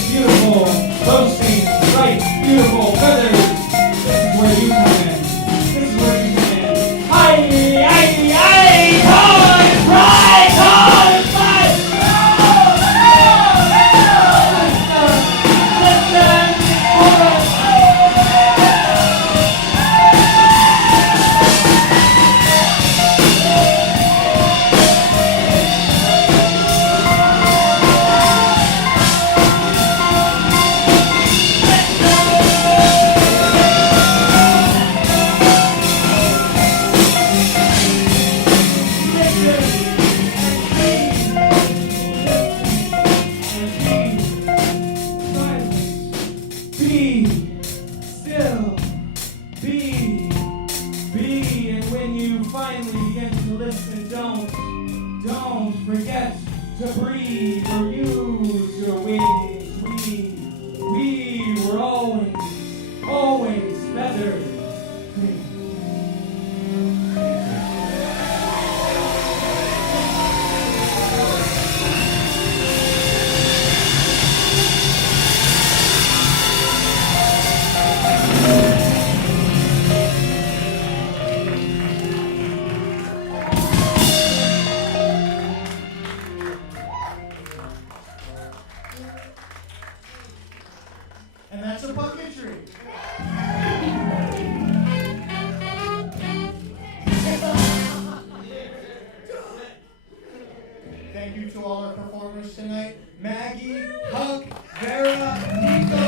beautiful, boasting, bright, beautiful feathers. This is where you come in. This is where you come in. Call and cry, call and cry. Be still, be, and when you finally begin to listen, don't forget to breathe or use your wings. We were always feathered. And that's a bucketry. Thank you to all our performers tonight. Maggie, Huck, Vera, Nico,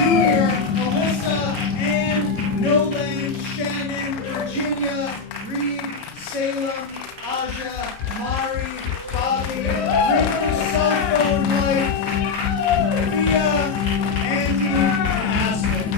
Junior, Alyssa, Ann, Nolan, Shannon, Virginia, Reed, Salem, Aja, Mari, Bobby, River's cell phone wife, Thea, Andy, and Aspen.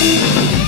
Thank you.